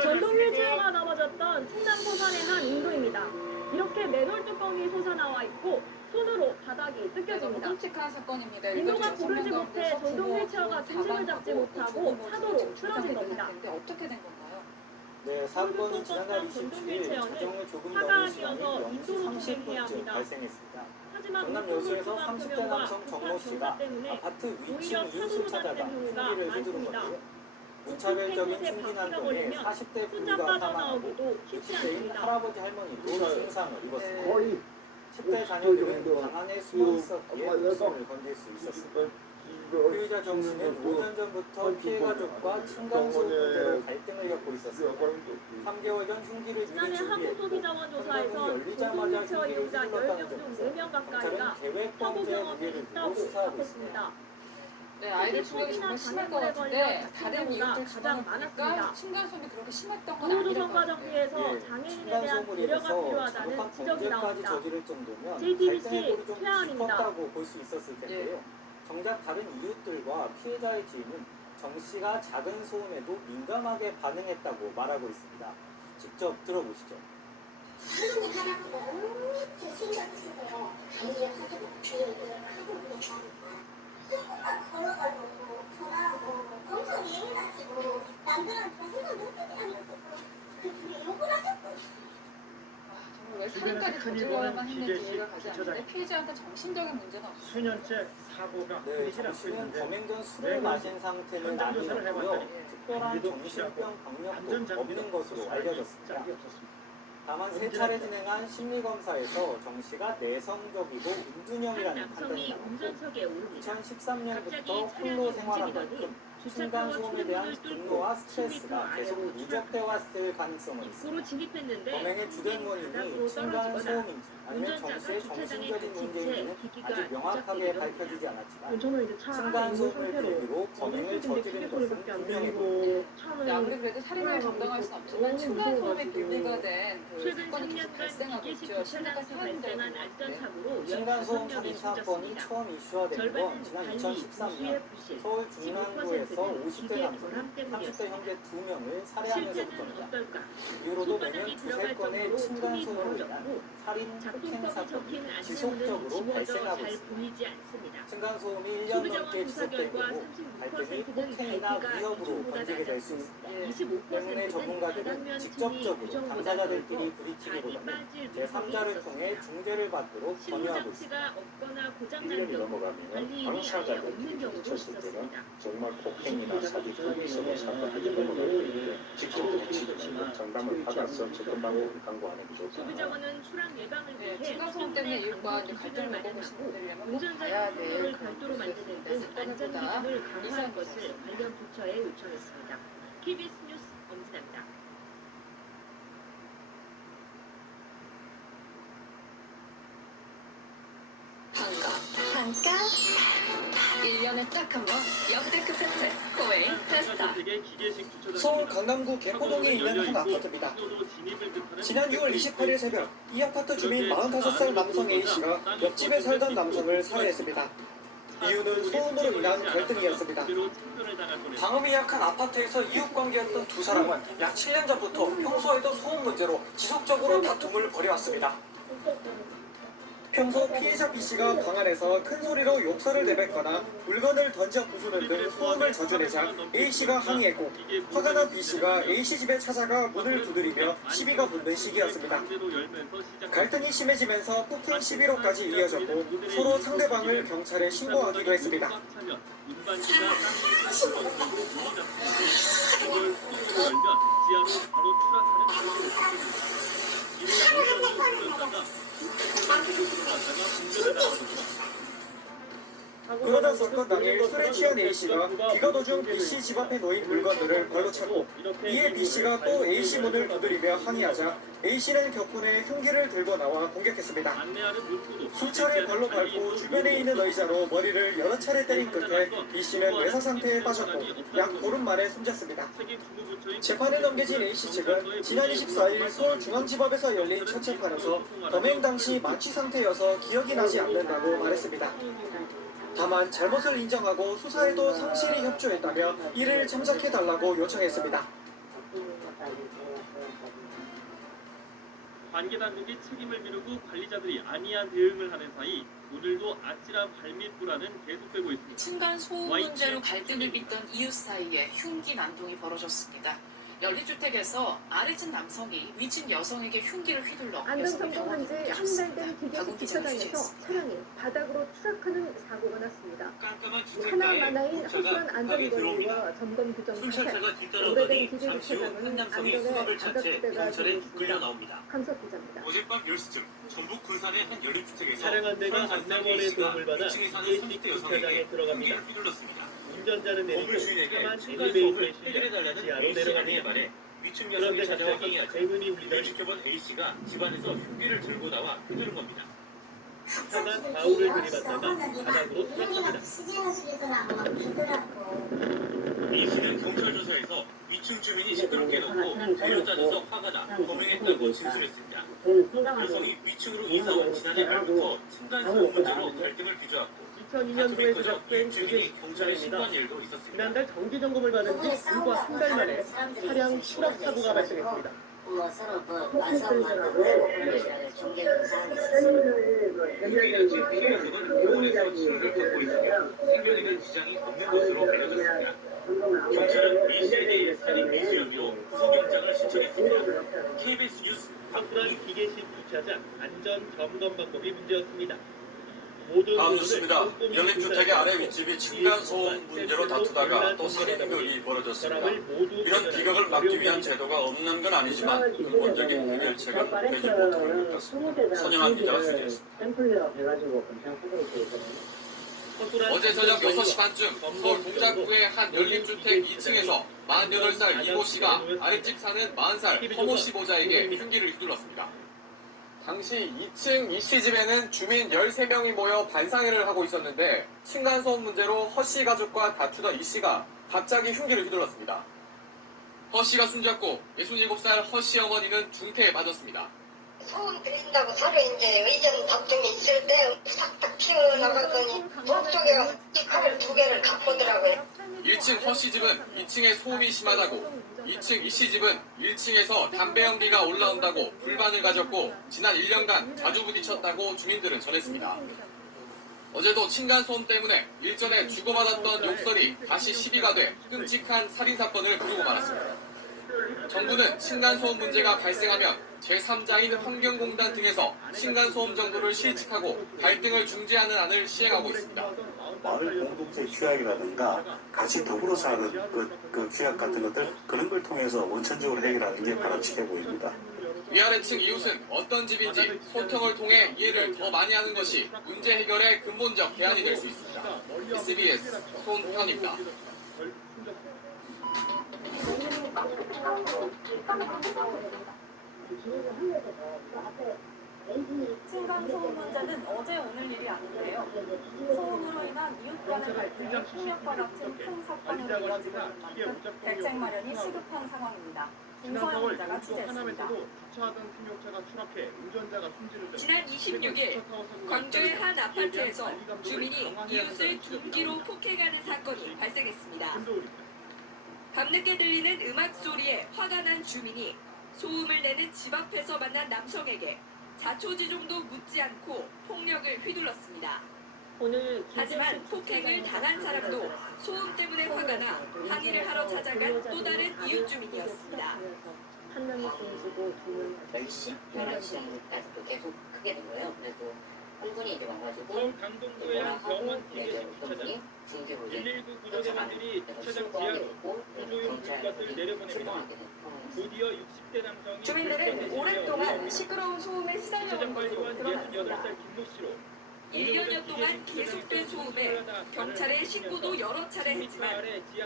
전동 휠체어가 넘어졌던 충남 포산의 한 인도입니다. 이렇게 맨홀 뚜껑이 솟아나와 있고 손으로 바닥이 뜯겨집니다. 끔찍한 사건입니다. 인도가 고르지 못해 전동 휠체어가 중심을 잡지 못하고 차도로 쓰러진 겁니다. 어떻게 된 건가요? 네, 사건은 지난달 27일 자정을 조금 넘은 시간에 0시 30분쯤 발생했습니다. 경남 여수에서 30대 남성 정모 씨가 아파트 위층 이웃을 찾아가 흉기를 휘두른 건데요. 무차별적인 흉기 난동에 40대 부부가 사망하고 60대인 할아버지 할머니도 중상을 입었습니다. 10대 자녀들은 방 안에 숨어 있었기에 목숨을 건질 수 있었습니다. 피의자 정 씨는 5년 전부터 피해 가족과 층간소음 문제로 갈등을 겪고 있었습니다. 3개월 전 흉기를 미리 준비했고 현장이 열리자마자 흉기를 휘둘렀다는 점에서 경찰은 계획범죄 무게를 두고 수사하고 있습니다. 네, 아이들 충격이 정말 심할 것 같은데 다른 이유들 가장 많으니까 층간소음이 그렇게 심했던 건 아니라고 과정에서 장애인에 대한 배려가 필요하다는 지적이 나옵니다. 저지를 정도면 JTBC 갈등의 좀 최하은입니다. 깊었다고 볼 수 있었을 텐데요. 정작 다른 이웃들과 피해자의 지인은 정 씨가 작은 소음에도 민감하게 반응했다고 말하고 있습니다. 직접 들어보시죠. 엄청 예민하시고 남들한테 생각 못하게 하면서 그렇게 욕을 하셨거든요. 왜 살인까지 저질러야만 했는지 이해가 가지 않는데 피해자한테 정신적인 문제는 없어요. 수년째 사고가 네, 정 씨는 범행 전 술을 마신 상태는 아니었고요. 특별한 정신병 병력도 없는 것으로 알려졌습니다. 다만 세 차례 진행한 심리검사에서 정 씨가 내성적이고 은둔형이라는 판단이 나왔고 2013년부터 홀로 생활한 만큼 층간소음에 대한 분노와 스트레스가 계속 누적되어 왔을 가능성은 있습니다. 범행의 주된 원인이 층간소음인지 아니면 정 씨의 정신적인 문제인지는 아직 명확하게 밝혀지지 않았지만 층간소음을 빌미로 범행을 저지른 것은 분명해 보입니다. 아무리 그래도 살인을 정당할 수는 없지만 층간소음이 빌미가 된 그 사건이 계속 발생하고 있죠. 심리가 사람들이 층간소음 살인 사건이 처음 이슈화된 건 지난 2013년 서울 중랑구에서 50대 남성, 30대 형제 2명을 살해하면서부터입니다. 이후로도 매년 두세 건의 층간소음으로 인한 살인, 폭행 사건이 지속적으로 발생하고 있습니다. 층간소음이 1년 넘게 지속된 경우 갈등이 폭행이나 위협으로 번지게 될 수 있습니다. 때문에 전문가들은 직접적으로 당사자들끼리 부딪히기보다는 제3자를 통해 중재를 받도록 권유하고 있습니다. 1년이 넘어가면 당사자가 부딪혔을 때는 정말 폭행이나 사기, 불이성의 사건들이 넘어가고 있는데 직접 부딪히면 정담을 받아서 접근 방법을 강구하는 게 좋다. 층간소음 때문에 이웃과 갈등을 겪고 계신 분들이라면 봐야 될 별도로 만드는 등 안전 기능을 강화할 것을 관련 부처에 요청했습니다. KBS 뉴스 엄진아입니다. 반가 1년에 딱 한 번 역대급 혜택 코웨이 테스타. 서울 강남구 개포동에 있는 한 아파트입니다. 지난 6월 28일 새벽 이 아파트 주민 45살 남성 A씨가 옆집에 살던 남성을 살해했습니다. 이유는 소음으로 인한 갈등이었습니다. 방음이 약한 아파트에서 이웃관계였던 두 사람은 약 7년 전부터 평소에도 소음 문제로 지속적으로 다툼을 벌여왔습니다. 평소 피해자 B씨가 방 안에서 큰 소리로 욕설을 내뱉거나 물건을 던져 부수는 등 소음을 저주내자 A씨가 항의했고 화가 난 B씨가 A씨 집에 찾아가 문을 두드리며 시비가 붙는 시기였습니다. 갈등이 심해지면서 폭행 시비로까지 이어졌고 서로 상대방을 경찰에 신고하기도 했습니다. 그러다 사건 당일 술에 취한 A씨가 비가 도중 B씨 집 앞에 놓인 물건들을 발로 차고 이에 B씨가 또 A씨 문을 두드리며 항의하자 A씨는 격분해 흉기를 들고 나와 공격했습니다. 수차례 발로 밟고 주변에 있는 의자로 머리를 여러 차례 때린 끝에 B씨는 외사 상태에 빠졌고 약 보름 만에 숨졌습니다. 재판에 넘겨진 A씨 측은 지난 24일 서울중앙지법에서 열린 첫 재판에서 범행 당시 만취 상태여서 기억이 나지 않는다고 말했습니다. 다만 잘못을 인정하고 수사에도 성실히 협조했다며 이를 참작해달라고 요청했습니다. 관계 당국이 책임을 미루고 관리자들이 안이한 대응을 하는 사이 오늘도 아찔한 발밑불안은 계속되고 있습니다. 층간 소음 문제로 갈등을 빚던 이웃 사이에 흉기 난동이 벌어졌습니다. 연립주택에서 아래층 남성이 위층 여성에게 흉기를 휘둘러 안전 점검한 지 한 달 된 기계식 주차장에서 차량이 바닥으로 추락하는 사고가 났습니다. 하나하나인 허술한 안전관리와 점검 규정 사태, 오래된 기계 주차장은 안전에 악약지대가 되고 있습니다. 강석 기자입니다. 어젯밤 10시쯤 전북 군산의 한 연립주택에서 차량 한 대가 안남원의 도움을 받아 2층에 사는 30대 여성에게 들어갑니다. 흉기를 휘둘렀습니다. 운전자는 내리고 건물 주인에게 차만 층간소음을 엘리베이터에 해결해달라는 지하로 A씨 내려갑니다. 아내의 말에 위층 그런데 여성이 찾아와 갑자기 항의하자 대문이 이를 울리더니 지켜본 A씨가 집안에서 흉기를 들고 나와 휘두른 겁니다. 차가 좌우를 들이받다가 바닥으로 추락합니다. A씨는 경찰 조사에서 위층 주민이 시끄럽게 놓고 때려짜져서 화가 나 범행했다고 진술했습니다. 여성이 위층으로 이사 온 지난해 말부터 층간소음 문제로 갈등을 빚어왔고 2002년도에 제작된 주민이 경찰에 신고한 기계입니다. 일도 있었습니다. 지난달 정기 점검을 받은 지 불과 한 달 만에 차량 추락 사고가 발생했습니다. 흉기는 피해자는 병원에서 치료를 받고 있으며 생명에는 지장이 없는 것으로 알려졌습니다. 경찰은 A씨에 대해 살인 미수 혐의로 구속영장을 신청했습니다. KBS 뉴스 확실한 기계식 주차장 안전 점검 방법이 문제였습니다. 모든 다음 뉴스입니다. 연립주택의 아래 윗집이 층간소음 문제로 다투다가 또 살인 비극이 벌어졌습니다. 이런 비극을 막기 위한 제도가 없는 건 아니지만 근본적인 해결책은 되지 못하는 것 같습니다. 선영한 기자가 취재했습니다. 어제 저녁 6시 반쯤 서울 동작구의 한 연립주택 2층에서 48살 이모 씨가 아랫집 사는 40살 허모 씨 보자에게 흉기를 휘둘렀습니다. 당시 2층 이 씨 집에는 주민 13명이 모여 반상회를 하고 있었는데 층간소음 문제로 허 씨 가족과 다투던 이 씨가 갑자기 흉기를 휘둘렀습니다. 허 씨가 숨졌고 67살 허 씨 어머니는 중태에 빠졌습니다. 소음 들린다고 서로 이제 의견 다툼이 있을 때 싹싹 튀어나가더니 북쪽에 가서 칼을 2개를 갖고 오더라고요. 1층 허 씨 집은 2층에 소음이 심하다고 2층 이 씨 집은 1층에서 담배 연기가 올라온다고 불만을 가졌고 지난 1년간 자주 부딪혔다고 주민들은 전했습니다. 어제도 층간소음 때문에 일전에 주고받았던 욕설이 다시 시비가 돼 끔찍한 살인사건을 부르고 말았습니다. 정부는 층간소음 문제가 발생하면 제3자인 환경공단 등에서 층간소음 정도를 실측하고 갈등을 중재하는 안을 시행하고 있습니다. 마을 공동체 규약이라든가 같이 더불어 사는 그 규약 같은 것들 그런 걸 통해서 원천적으로 해결하는 게 바람직해 보입니다. 위아래층 이웃은 어떤 집인지 소통을 통해 이해를 더 많이 하는 것이 문제 해결의 근본적 대안이 될 수 있습니다. SBS 손현입니다. 층간소음 문제는 어제 오늘 일이 아닌데요. 소음으로 인한 이웃 간의 갈등이 폭력과 같은 큰 사건으로 이어지고 있는 만큼 대책 마련이 시급한 상황입니다. 김서영 기자가 취재했습니다. 주차하던 승용차가 추락해 운전자가 숨지는 등 지난 26일 광주의 한 아파트에서 주민이 이웃을 둔기로 폭행하는 사건이 발생했습니다. 밤늦게 들리는 음악 소리에 화가 난 주민이 소음을 내는 집 앞에서 만난 남성에게 자초지종도 묻지 않고 폭력을 휘둘렀습니다. 하지만 폭행을 당한 사람도 소음 때문에 화가 나 항의를 하러 찾아간 또 다른 이웃 주민이었습니다. 한 명이 숨지고 2명 10시, 11시까지도 계속 크게 된 거예요. 그래도 충분히 이제 와가지고 서울 강동구의 한 병원 기계식 주차장 119 구조대원들이 주차장 지하로 구조용 물가스를 내려보냅니다. 드디어 60대 남성이 주민들은 오랫동안 시끄러운 소음에 시달려온 것으로 드러났습니다. 68살 김모 씨로 1년여 동안 계속된 소음에 경찰에 신고도 여러 차례 했지만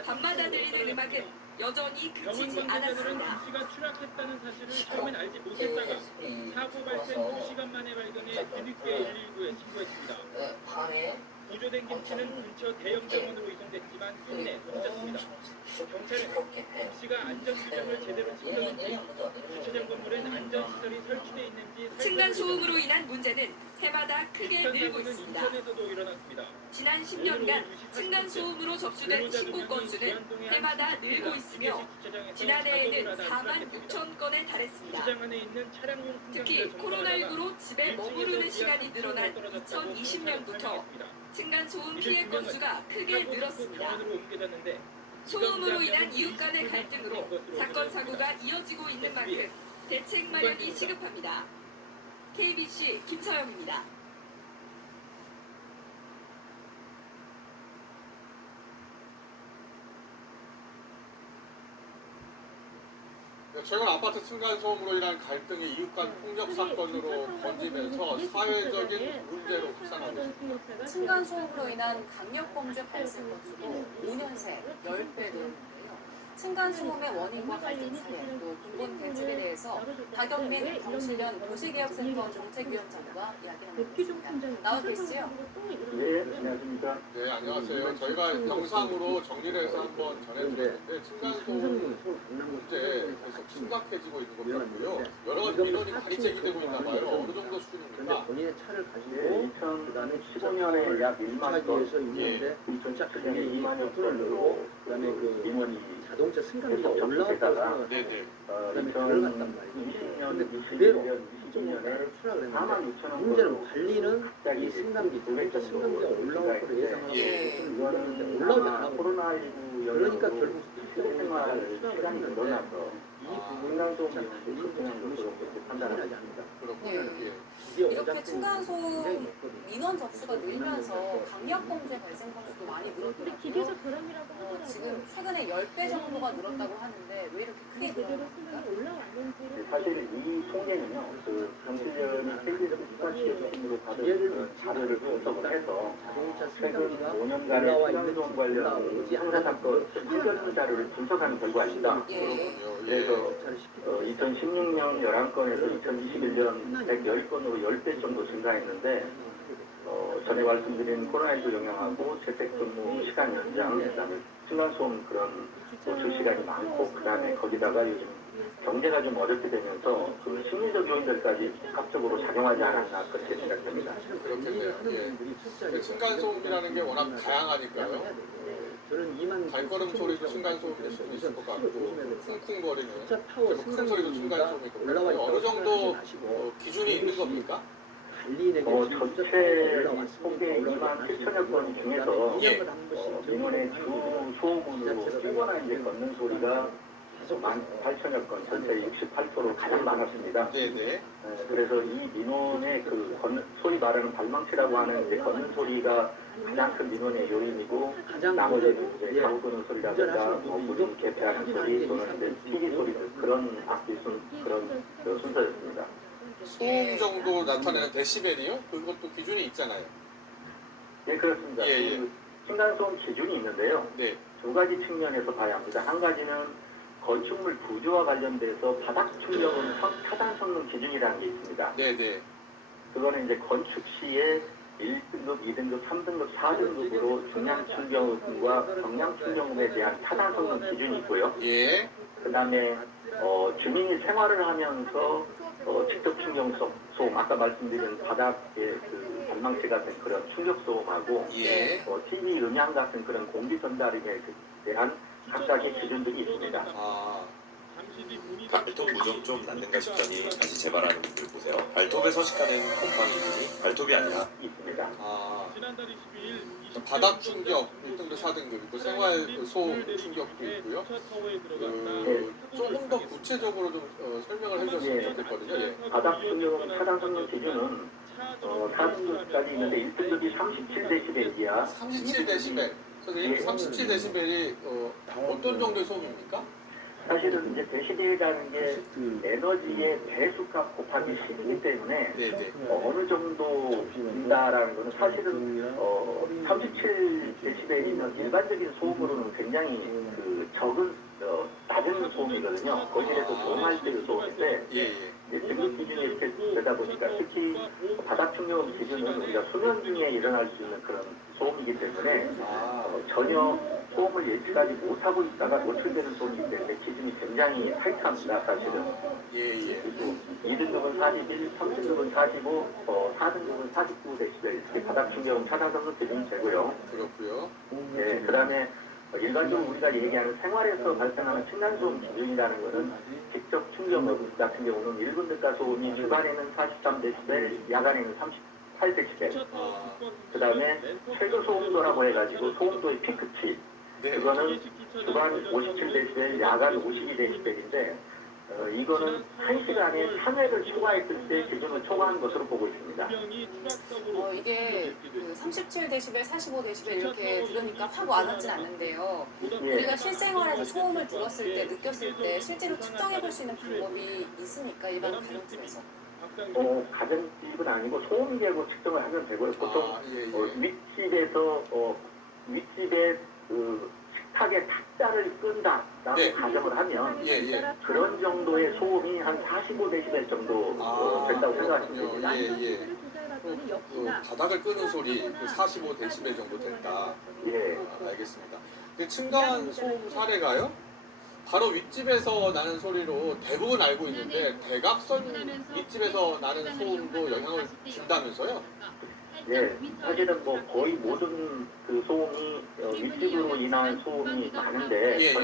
밤마다 들리는 음악은 여전히 그치지 않았습니다. 씨가 추락했다는 사실을 처음엔 알지 못했다가 사고 발생 2시간 만에 발견해 뒤늦게 119에 신고했습니다. 구조된 김 씨는 근처 대형 병원으로 이송됐지만 끝내 숨졌습니다. 경찰은 김 BC가 안전 규정을 제대로 지켰는지, 주차장 건물엔 안전 시설이 설치돼 있는지 층간 소음으로 인한 문제는 해마다 크게 늘고 있습니다. 인천에서도 일어났습니다. 지난 10년간 층간 소음으로 접수된 신고 건수는 해마다 늘고 있으며 지난해에는 4만 6천 건에 달했습니다. 주차장 안에 있는 차량용 특히 코로나19로 집에 머무르는 시간이 늘어난 2020년부터 층간 소음 피해 건수가 크게 늘었습니다. 소음으로 인한 이웃 간의 갈등으로 사건 사고가 이어지고 있는 만큼 대책 마련이 시급합니다. KBC 김서영입니다. 최근 아파트 층간소음으로 인한 갈등이 이웃 간 폭력 사건으로 번지면서 사회적인 문제로 확산하고 있습니다. 층간소음으로 인한 강력범죄 발생 건수도 5년 새 10배 늘었는데요. 층간소음의 원인과 갈등 사례, 또 근본 대책에 대해서 박영민 경실련 도시개혁센터 정책위원장과 이야기 나누겠습니다. 나와 계시죠? 네, 안녕하십니까. 네, 안녕하세요. 저희가 영상으로 정리를 해서 한번 전해드렸는데 층간소음 문제 계속 심각해지고 있는 것 같고요. 여러 가지 민원이 많이 제기되고 있나 봐요. 어느 정도 수준입니까? 본인의 차를 가지고 2015년에 약 1만 건, 2017년에 2만여 건으로 그다음에 그 민원이 자동차 승강기가 올라왔다가 그다음에 들어갔단 말이에요. 근데 그대로 2022년에 4만 6천 원 문제는 관리는 이 승강기, 자동차 승강기가 올라올 거로 예상하고 올라오지 않고 그러니까 결국 생활 시간이 늘어나서 이 부분은 좀 불분명한 것으로 판단하지 않는다. 이렇게 층간소음 민원 접수가 늘면서 강력범죄 발생 건수도 많이 늘었더라고요. 지금 최근에 10배 정도가 늘었다고 하는데 왜 이렇게 크게 늘었습니까? 사실 이 통계는요, 그 경실련이 세계적 국가시험으로 받은 자료를 분석을 해서 최근 5년간의 층간소음 관련 형사 사건 해결 자료를 분석한 결과입니다. 그래서 2016년 11건에서 2021년 110건으로 10배 정도 증가했는데 전에 말씀드린 코로나19 영향하고 재택근무 시간 연장, 그다음에 층간소음 그런 노출 시간이 많고 그다음에 거기다가 요즘 경제가 좀 어렵게 되면서 그 심리적 요인들까지 복합적으로 작용하지 않았나 그렇게 생각됩니다. 그렇겠네요. 예. 층간소음이라는 게 워낙 다양하니까요. 발걸음 소리도 층간소음일 수 있을 것 같고 쿵쿵거리는 큰 소리도 층간소음일 것 같고 어느 정도 기준이 있는 겁니까? 전체 통계 2만 7천여 건 중에서 민원의 주 소음으로 뛰거나 이제 걷는 소리가 18,000여 건, 전체 68%로 가장 많았습니다. 그래서 이 민원의 그 소위 말하는 발망치라고 하는 이제 걷는 소리가 가장 큰 민원의 요인이고, 나머지는 이제 가구 끄는 소리라든가, 무등 개폐하는 소리, 또는 이제 TV 소리, 그런 악기 그런 순서였습니다. 소음 정도 나타내는 데시벨이요? 그것도 기준이 있잖아요. 예, 그렇습니다. 그 층간소음 기준이 있는데요. 두 가지 측면에서 봐야 합니다. 한 가지는 건축물 구조와 관련돼서 바닥 충격은 차단 성능 기준이라는 게 있습니다. 그거는 이제 건축 시에 1등급, 2등급, 3등급, 4등급으로 중량 충격음과 경량 충격음에 대한 차단 성능 기준이 있고요. 그 다음에 주민이 생활을 하면서 직접 충격 소음, 아까 말씀드린 바닥의 그 발망치 같은 그런 충격 소음하고 TV 음향 같은 그런 공기 전달에 대한 각각의 기준들이 있습니다. 발톱 무좀 좀 낫는가 싶더니 다시 재발하는 분들 보세요. 발톱에 서식하는 곰팡이들이 발톱이 아니라 있습니다. 바닥 충격 1등급, 4등급 있고 생활 소음 충격도 있고요. 조금 더 구체적으로 좀 설명을 해주셨으면 좋겠거든요. 바닥 충격 차단 성능 기준은 4등급까지 있는데 1등급이 37dB이야. 37dB. 선생님, 37dB이 어떤 정도의 소음입니까? 사실은 이제 데시벨이라는 게 에너지의 배수값 곱하기 10이기 때문에 어느 정도 된다라는 것은 사실은 37dB이면 일반적인 소음으로는 굉장히 그 적은 낮은 소음이거든요. 거기에서 조용할 때의 소음인데 등급 기준이 이렇게 되다 보니까 특히 바닥 충격 기준은 우리가 수면 중에 일어날 수 있는 그런 소음이기 때문에 전혀 소음을 예측하지 못하고 있다가 노출되는 소음이 있는데 기준이 굉장히 타이트합니다, 사실은. 그리고 2등급은 41, 3등급은 45, 4등급은 49dB 이렇게 바닥 충격은 차단성능 기준이 되고요. 그렇고요. 예, 그다음에 일반적으로 우리가 얘기하는 생활에서 발생하는 층간소음 기준이라는 것은 직접 충격 같은 경우는 1분대가 소음이 주간에는 43dB, 야간에는 38dB. 그다음에 최저 소음도라고 해가지고 소음도의 피크치. 그거는 주간 57dB, 야간 52dB인데 이거는 1시간에 3회를 초과했을 때 기준을 초과한 것으로 보고 있습니다. 이게 그 37dB, 45dB 이렇게 들으니까 확 와닿진 않는데요. 우리가 실생활에서 소음을 들었을 때, 느꼈을 때 실제로 측정해 볼 수 있는 방법이 있습니까? 일반 가정집에서? 가정집은 아니고 소음계로 측정을 하면 되고요. 보통 윗집에서 윗집에 식탁에 탁자를 끈다라고 가정을 하면 그런 정도의 소음이 한 45dB 정도 된다고 생각하시면 됩니다. 바닥을 끄는 소리 45dB 정도 된다. 알겠습니다. 근데 층간 소음 사례가요? 바로 윗집에서 나는 소리로 대부분 알고 있는데 대각선 윗집에서 나는 소음도 영향을 준다면서요? 예, 사실은 뭐 거의 모든 그 소음이 윗집으로 인한 소음이 많은데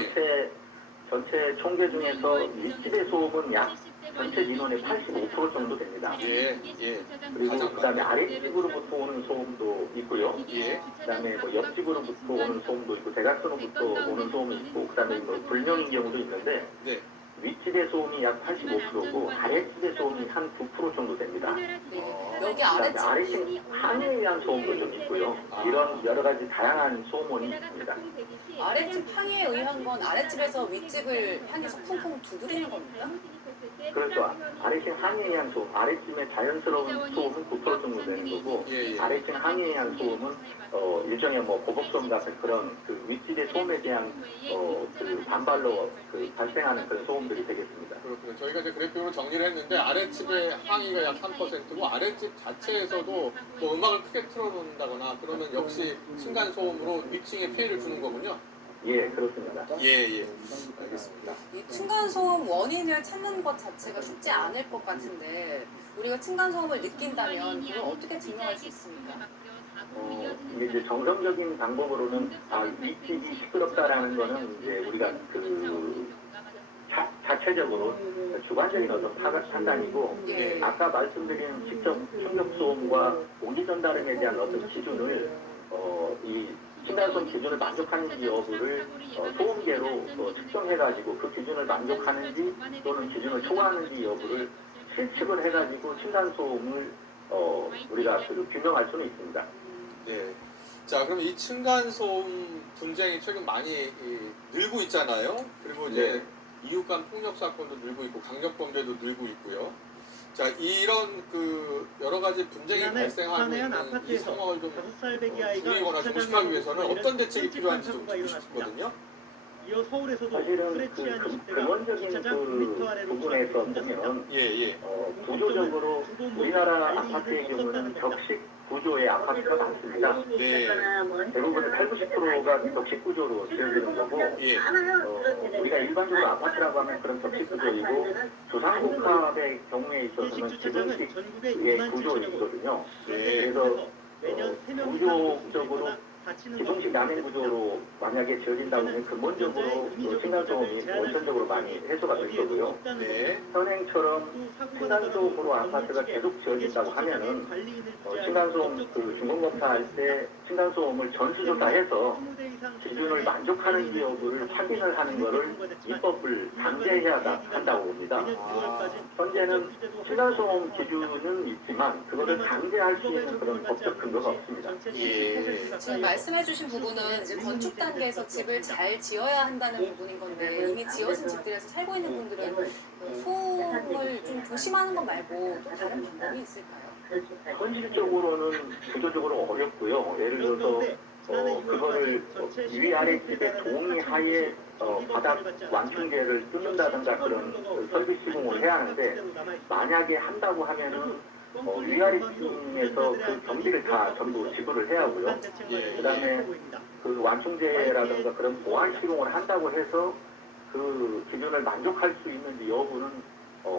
전체 총계 중에서 윗집의 소음은 약 전체 민원의 85% 정도 됩니다. 그리고 그다음에 아랫집으로부터 오는 소음도 있고요. 그다음에 뭐 옆집으로부터 오는 소음도 있고 대각선으로부터 오는 소음이 있고 그다음에 뭐 불명인 경우도 있는데 윗집의 소음이 약 85%고 아랫집의 소음이 한 9% 정도 됩니다. 여기 아랫집 항해에 의한 소음도 좀 있고요. 이런 여러 가지 다양한 소음원이 있습니다. 아랫집 항해에 의한 건 아랫집에서 윗집을 향해서 쿵쿵 두드리는 겁니까? 그렇죠. 아래층 항해에 의한 소음, 아래층의 자연스러운 소음은 9% 정도 되는 거고 아래층 항해에 의한 소음은 일종의 뭐 보복소음 같은 그런 그 윗집의 소음에 대한 그 반발로 발생하는 그런 소음들이 되겠습니다. 그렇군요. 저희가 이제 그래픽으로 정리를 했는데 아랫집의 항의가 약 3%고 아랫집 자체에서도 뭐 음악을 크게 틀어놓는다거나 그러면 역시 층간 소음으로 위층에 피해를 주는 거군요. 예, 그렇습니다. 알겠습니다. 이 층간소음 원인을 찾는 것 자체가 쉽지 않을 것 같은데 우리가 층간소음을 느낀다면 그걸 어떻게 증명할 수 있습니까? 이제 정성적인 방법으로는 윗집이 시끄럽다라는 거는 이제 우리가 자체적으로 주관적인 어떤 판단이고 아까 말씀드린 직접 충격 소음과 공기 전달음에 대한 어떤 기준을 이 층간소음 기준을 만족하는지 여부를 소음계로 측정해가지고 그 기준을 만족하는지 또는 기준을 초과하는지 여부를 실측을 해가지고 층간소음을 우리가 규명할 수는 있습니다. 자, 그럼 이 층간소음 분쟁이 최근 많이 늘고 있잖아요. 그리고 이제 이웃 간 폭력 사건도 늘고 있고 강력범죄도 늘고 있고요. 자, 이런 그 여러 가지 분쟁이 발생하고 있는 이 상황을 좀 줄이거나 조심하기 위해서는 어떤 대책이 필요한지 좀 듣고 싶거든요. 사실은 근원적인 부분에서 보면 구조적으로 우리나라 아파트의 경우는 격식 구조의 아파트가 많습니다. 대부분 80~90%가 격식 구조로 지어지는 거고 우리가 일반적으로 아파트라고 하면 그런 격식 구조이고 주상복합의 경우에 있어서는 기둥식의 구조이거든요. 그래서 구조적으로 기둥식 남행 구조로 만약에 지어진다고 하면 근본적으로 층간소음이 원천적으로 많이 해소가 될 거고요. 현행처럼 층간소음으로 아파트가 계속 지어진다고 하면은 층간소음 중공검사할 때 층간소음을 전수조사해서 기준을 만족하는지 여부를 확인을 하는 것을 입법을 강제해야 한다고 봅니다. 현재는 층간소음 기준은 있지만 그것을 강제할 수 있는 그런 법적 근거가 없습니다. 지금 말씀해주신 부분은 이제 건축 단계에서 집을 잘 지어야 한다는 부분인 건데 이미 지어진 집들에서 살고 있는 분들은 소음을 좀 조심하는 것 말고 또 다른 방법이 있을까요? 현실적으로는 구조적으로 어렵고요. 예를 들어서 그거를 위아래 집의 동의하에 바닥 완충제를 뚫는다든가 그런 설비 시공을 해야 하는데 만약에 한다고 하면은 위아래층에서 그 경비를 다 전부 지불을 해야 하고요. 그다음에 그 완충제라든가 그런 보안 시공을 한다고 해서 그 기준을 만족할 수 있는지 여부는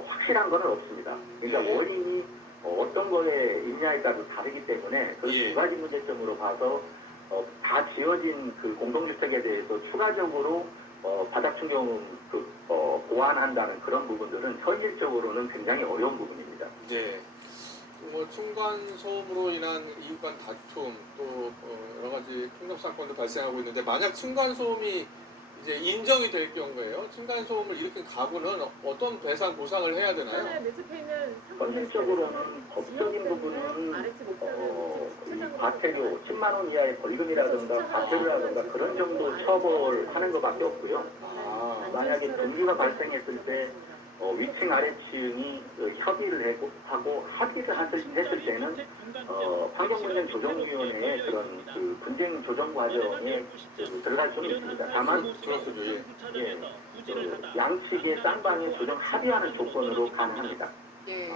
확실한 건 없습니다. 그러니까 원인이 어떤 거에 있냐에 따라 다르기 때문에 그 두 가지 문제점으로 봐서 다 지어진 그 공동주택에 대해서 추가적으로 바닥 충격 보완한다는 그런 부분들은 현실적으로는 굉장히 어려운 부분입니다. 네. 뭐 층간 소음으로 인한 이웃 간 다툼 또 여러 가지 폭력 사건도 발생하고 있는데 만약 층간 소음이 이제 인정이 될 경우에요. 층간 소음을 일으킨 가구는 어떤 배상 보상을 해야 되나요? 현실적으로는 법적인 부분은 과태료 10만 원 이하의 벌금이라든가 과태료라든가 그런 정도 처벌하는 것밖에 없고요. 만약에 분기가 발생했을 때 위층 아래층이 협의를 하고 합의를 했을 때는 환경문제조정위원회의 그런 그 분쟁 조정 과정에 들어갈 수는 있습니다. 다만 양측의 쌍방의 조정 합의하는 조건으로 가능합니다. 예.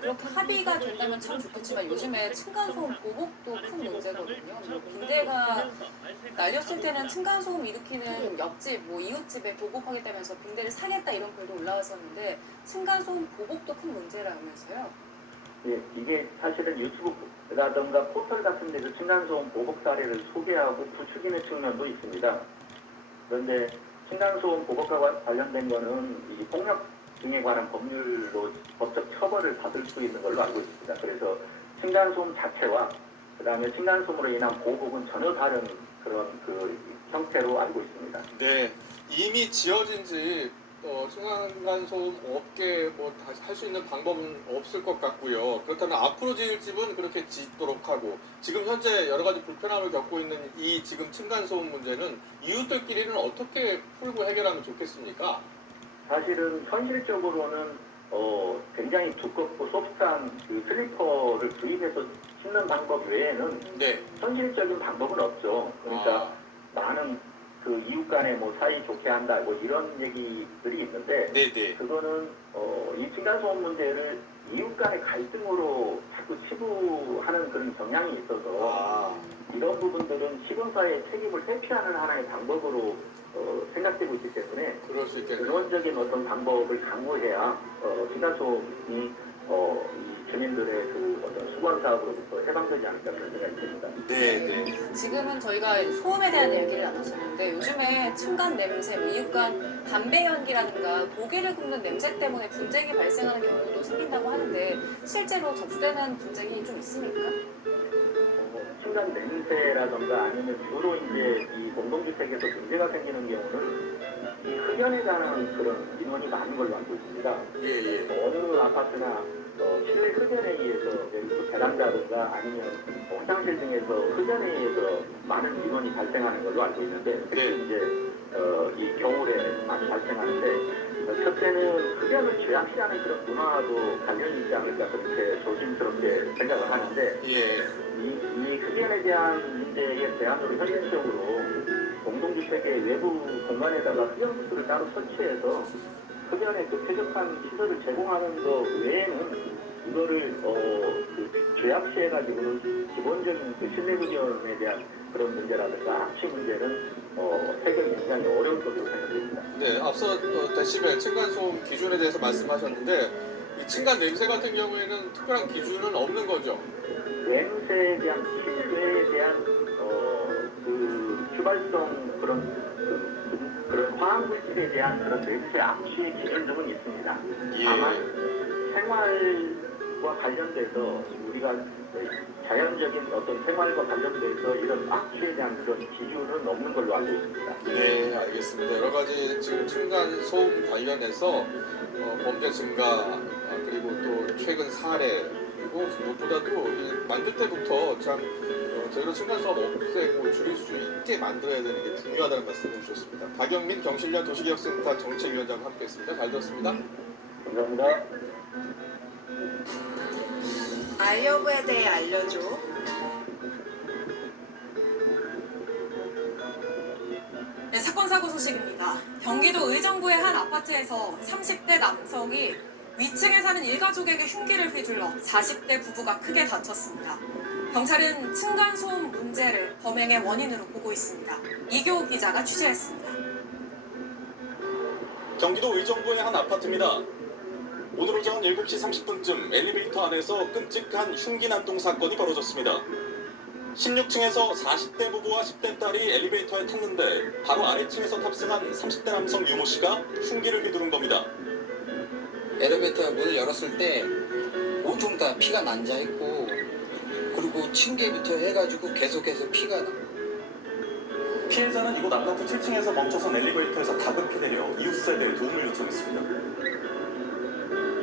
그렇게 합의가 된다면 참 좋겠지만 요즘에 층간소음 보복도 큰 문제거든요. 빙대가 날렸을 때는 층간소음 일으키는 옆집, 이웃집에 보복하겠다면서 빙대를 사겠다 이런 글도 올라왔었는데 층간소음 보복도 큰 문제라면서요. 예, 이게 사실은 유튜브라든가 포털 같은 데서 층간소음 보복 사례를 소개하고 부추기는 측면도 있습니다. 그런데 층간소음 보복과 관련된 거는 이 폭력 등에 관한 법률로 법적 처벌을 받을 수 있는 걸로 알고 있습니다. 그래서 층간소음 자체와 그 다음에 층간소음으로 인한 보복은 전혀 다른 그런 그 형태로 알고 있습니다. 네, 이미 지어진 집 층간소음 없게 할 수 있는 방법은 없을 것 같고요. 그렇다면 앞으로 지을 집은 그렇게 짓도록 하고 지금 현재 여러 가지 불편함을 겪고 있는 이 지금 층간소음 문제는 이웃들끼리는 어떻게 풀고 해결하면 좋겠습니까? 사실은 현실적으로는 굉장히 두껍고 소프트한 그 슬리퍼를 구입해서 신는 방법 외에는 현실적인 방법은 없죠. 그러니까 많은 그 이웃 간에 사이 좋게 한다 이런 얘기들이 있는데 그거는 이 층간소음 문제를 이웃 간의 갈등으로 자꾸 치부하는 그런 경향이 있어서 이런 부분들은 시공사의 책임을 회피하는 하나의 방법으로 생각되고 있기 때문에 근원적인 어떤 방법을 강구해야 층간소음이 이 주민들의 그 어떤 수건 사업으로부터 해방되지 않을까 그런 생각이 듭니다. 네. 지금은 저희가 소음에 대한 얘기를 나눴었는데 요즘에 층간 냄새, 이웃 간 담배 연기라든가 고기를 굽는 냄새 때문에 분쟁이 발생하는 경우도 생긴다고 하는데 실제로 접수되는 분쟁이 좀 있습니까? 층간 냄새라던가 아니면 주로 이제 이 공동주택에서 문제가 생기는 경우는 이 흡연에 관한 그런 민원이 많은 걸로 알고 있습니다. 어느 아파트나 실내 흡연에 의해서 베란다든가 아니면 화장실 등에서 흡연에 의해서 많은 민원이 발생하는 걸로 알고 있는데 특히 이제 이 겨울에 많이 발생하는데 첫째는 흡연을 죄악시하는 그런 문화도 관련이 있지 않을까 그렇게 조심스럽게 생각을 하는데 이 흡연에 대한 문제의 대안으로 현실적으로 공동주택의 외부 공간에다가 흡연부스를 따로 설치해서 흡연에 그 쾌적한 시설을 제공하는 것 외에는 이거를 그 죄악시해가지고는 기본적인 그 실내 흡연에 대한 그런 문제라든가 악취 문제는 해결이 굉장히 어려울 것으로 생각됩니다. 네, 앞서 데시벨 층간소음 기준에 대해서 말씀하셨는데 이 층간 냄새 같은 경우에는 특별한 기준은 없는 거죠? 냄새에 대한 실외에 대한 그 휘발성 그런 화학물질에 대한 그런 냄새 악취의 기준 등은 있습니다. 다만 생활과 관련돼서 우리가 자연적인 어떤 생활과 관련돼서 이런 악취에 대한 그런 기준은 없는 걸로 알고 있습니다. 네, 알겠습니다. 여러 가지 지금 층간 소음 관련해서 범죄 증가 그리고 또 최근 사례 그리고 무엇보다도 만들 때부터 참 저희로 층간 소음 없애고 줄일 수 있게 만들어야 되는 게 중요하다는 말씀을 주셨습니다. 박영민 경실련 도시개혁센터 정책위원장과 함께했습니다. 잘 들었습니다. 감사합니다. 알려고에 대해 알려줘. 네, 사건 사고 소식입니다. 경기도 의정부의 한 아파트에서 30대 남성이 위층에 사는 일가족에게 흉기를 휘둘러 40대 부부가 크게 다쳤습니다. 경찰은 층간소음 문제를 범행의 원인으로 보고 있습니다. 이교 기자가 취재했습니다. 경기도 의정부의 한 아파트입니다. 오늘 오전 7시 30분쯤 엘리베이터 안에서 끔찍한 흉기 난동 사건이 벌어졌습니다. 16층에서 40대 부부와 10대 딸이 엘리베이터에 탔는데 바로 아래층에서 탑승한 30대 남성 유모 씨가 흉기를 휘두른 겁니다. 엘리베이터 문을 열었을 때 온통 다 피가 난자 있고 그리고 층계부터 해가지고 계속해서 피가 나. 피해자는 이곳 아파트 7층에서 멈춰선 엘리베이터에서 다급히 내려 이웃 세대에 도움을 요청했습니다.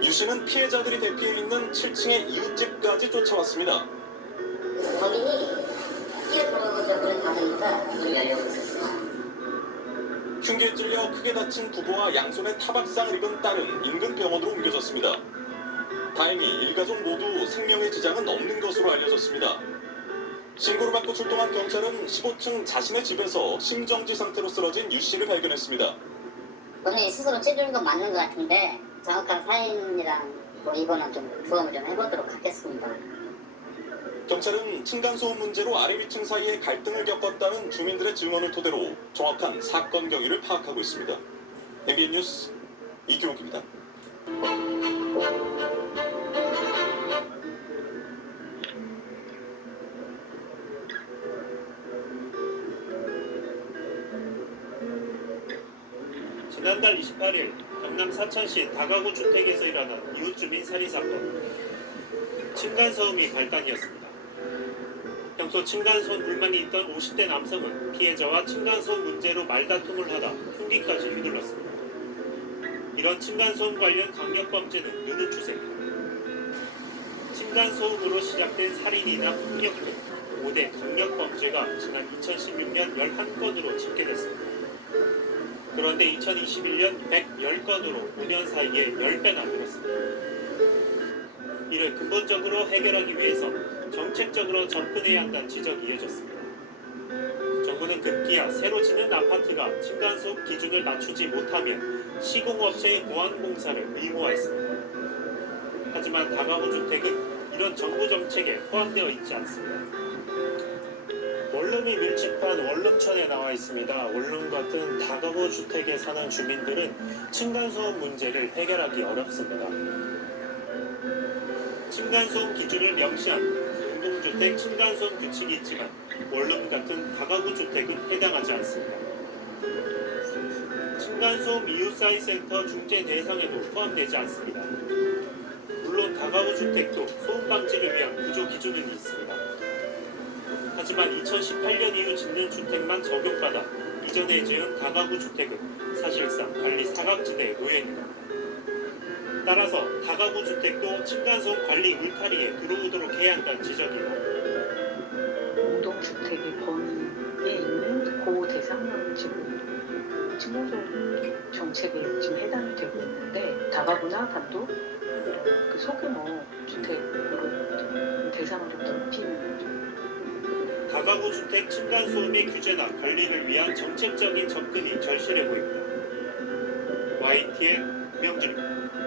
유 씨는 피해자들이 대피해 있는 7층의 이웃집까지 쫓아왔습니다. 범인이 뛰어들어오면서 문을 닫으니까 문을 열려고 있었어요. 흉기에 찔려 크게 다친 부부와 양손에 타박상을 입은 딸은 인근 병원으로 옮겨졌습니다. 다행히 일가족 모두 생명의 지장은 없는 것으로 알려졌습니다. 신고를 받고 출동한 경찰은 15층 자신의 집에서 심정지 상태로 쓰러진 유 씨를 발견했습니다. 본인이 스스로 찌르는 건 맞는 것 같은데 정확한 사인이랑 이거는 좀 부검을 좀 해보도록 하겠습니다. 경찰은 층간소음 문제로 아래 위층 사이에 갈등을 겪었다는 주민들의 증언을 토대로 정확한 사건 경위를 파악하고 있습니다. MBN 뉴스 이규옥입니다. 지난달 28일 경남 사천시 다가구 주택에서 일어난 이웃 주민 살인 사건. 층간소음이 발단이었습니다. 평소 층간소음 불만이 있던 50대 남성은 피해자와 층간소음 문제로 말다툼을 하다 흉기까지 휘둘렀습니다. 이런 층간소음 관련 강력범죄는 느는 추세입니다. 층간소음으로 시작된 살인이나 폭력 등 5대 강력범죄가 지난 2016년 11건으로 집계됐습니다. 그런데 2021년 110건으로 5년 사이에 10배나 늘었습니다. 이를 근본적으로 해결하기 위해서 정책적으로 접근해야 한다는 지적이 이어졌습니다. 정부는 급기야 새로 짓는 아파트가 층간소음 기준을 맞추지 못하면 시공업체의 보완 공사를 의무화했습니다. 하지만 다가구 주택은 이런 정부 정책에 포함되어 있지 않습니다. 원룸이 밀집한 원룸촌에 나와 있습니다. 원룸 같은 다가구 주택에 사는 주민들은 층간소음 문제를 해결하기 어렵습니다. 층간소음 기준을 명시한 공동주택 층간소음 규칙이 있지만 원룸 같은 다가구 주택은 해당하지 않습니다. 층간소음 이웃사회센터 중재 대상에도 포함되지 않습니다. 물론 다가구 주택도 소음 방지를 위한 구조 기준은 있습니다. 하지만 2018년 이후 짓는 주택만 적용받아 이전에 지은 다가구 주택은 사실상 관리 사각지대에 놓여 있는 겁니다. 따라서 다가구 주택도 층간소음 관리 울타리에 들어오도록 해야 한다는 지적이요. 공동주택의 범위에 있는 그 대상은 지금 층간소음 정책에 지금 해당이 되고 있는데 다가구나 단독 그 소규모 주택으로 대상을 좀 넓히는 거죠. 다가구 주택 층간소음의 규제나 관리를 위한 정책적인 접근이 절실해 보입니다. YTN 명준입니다.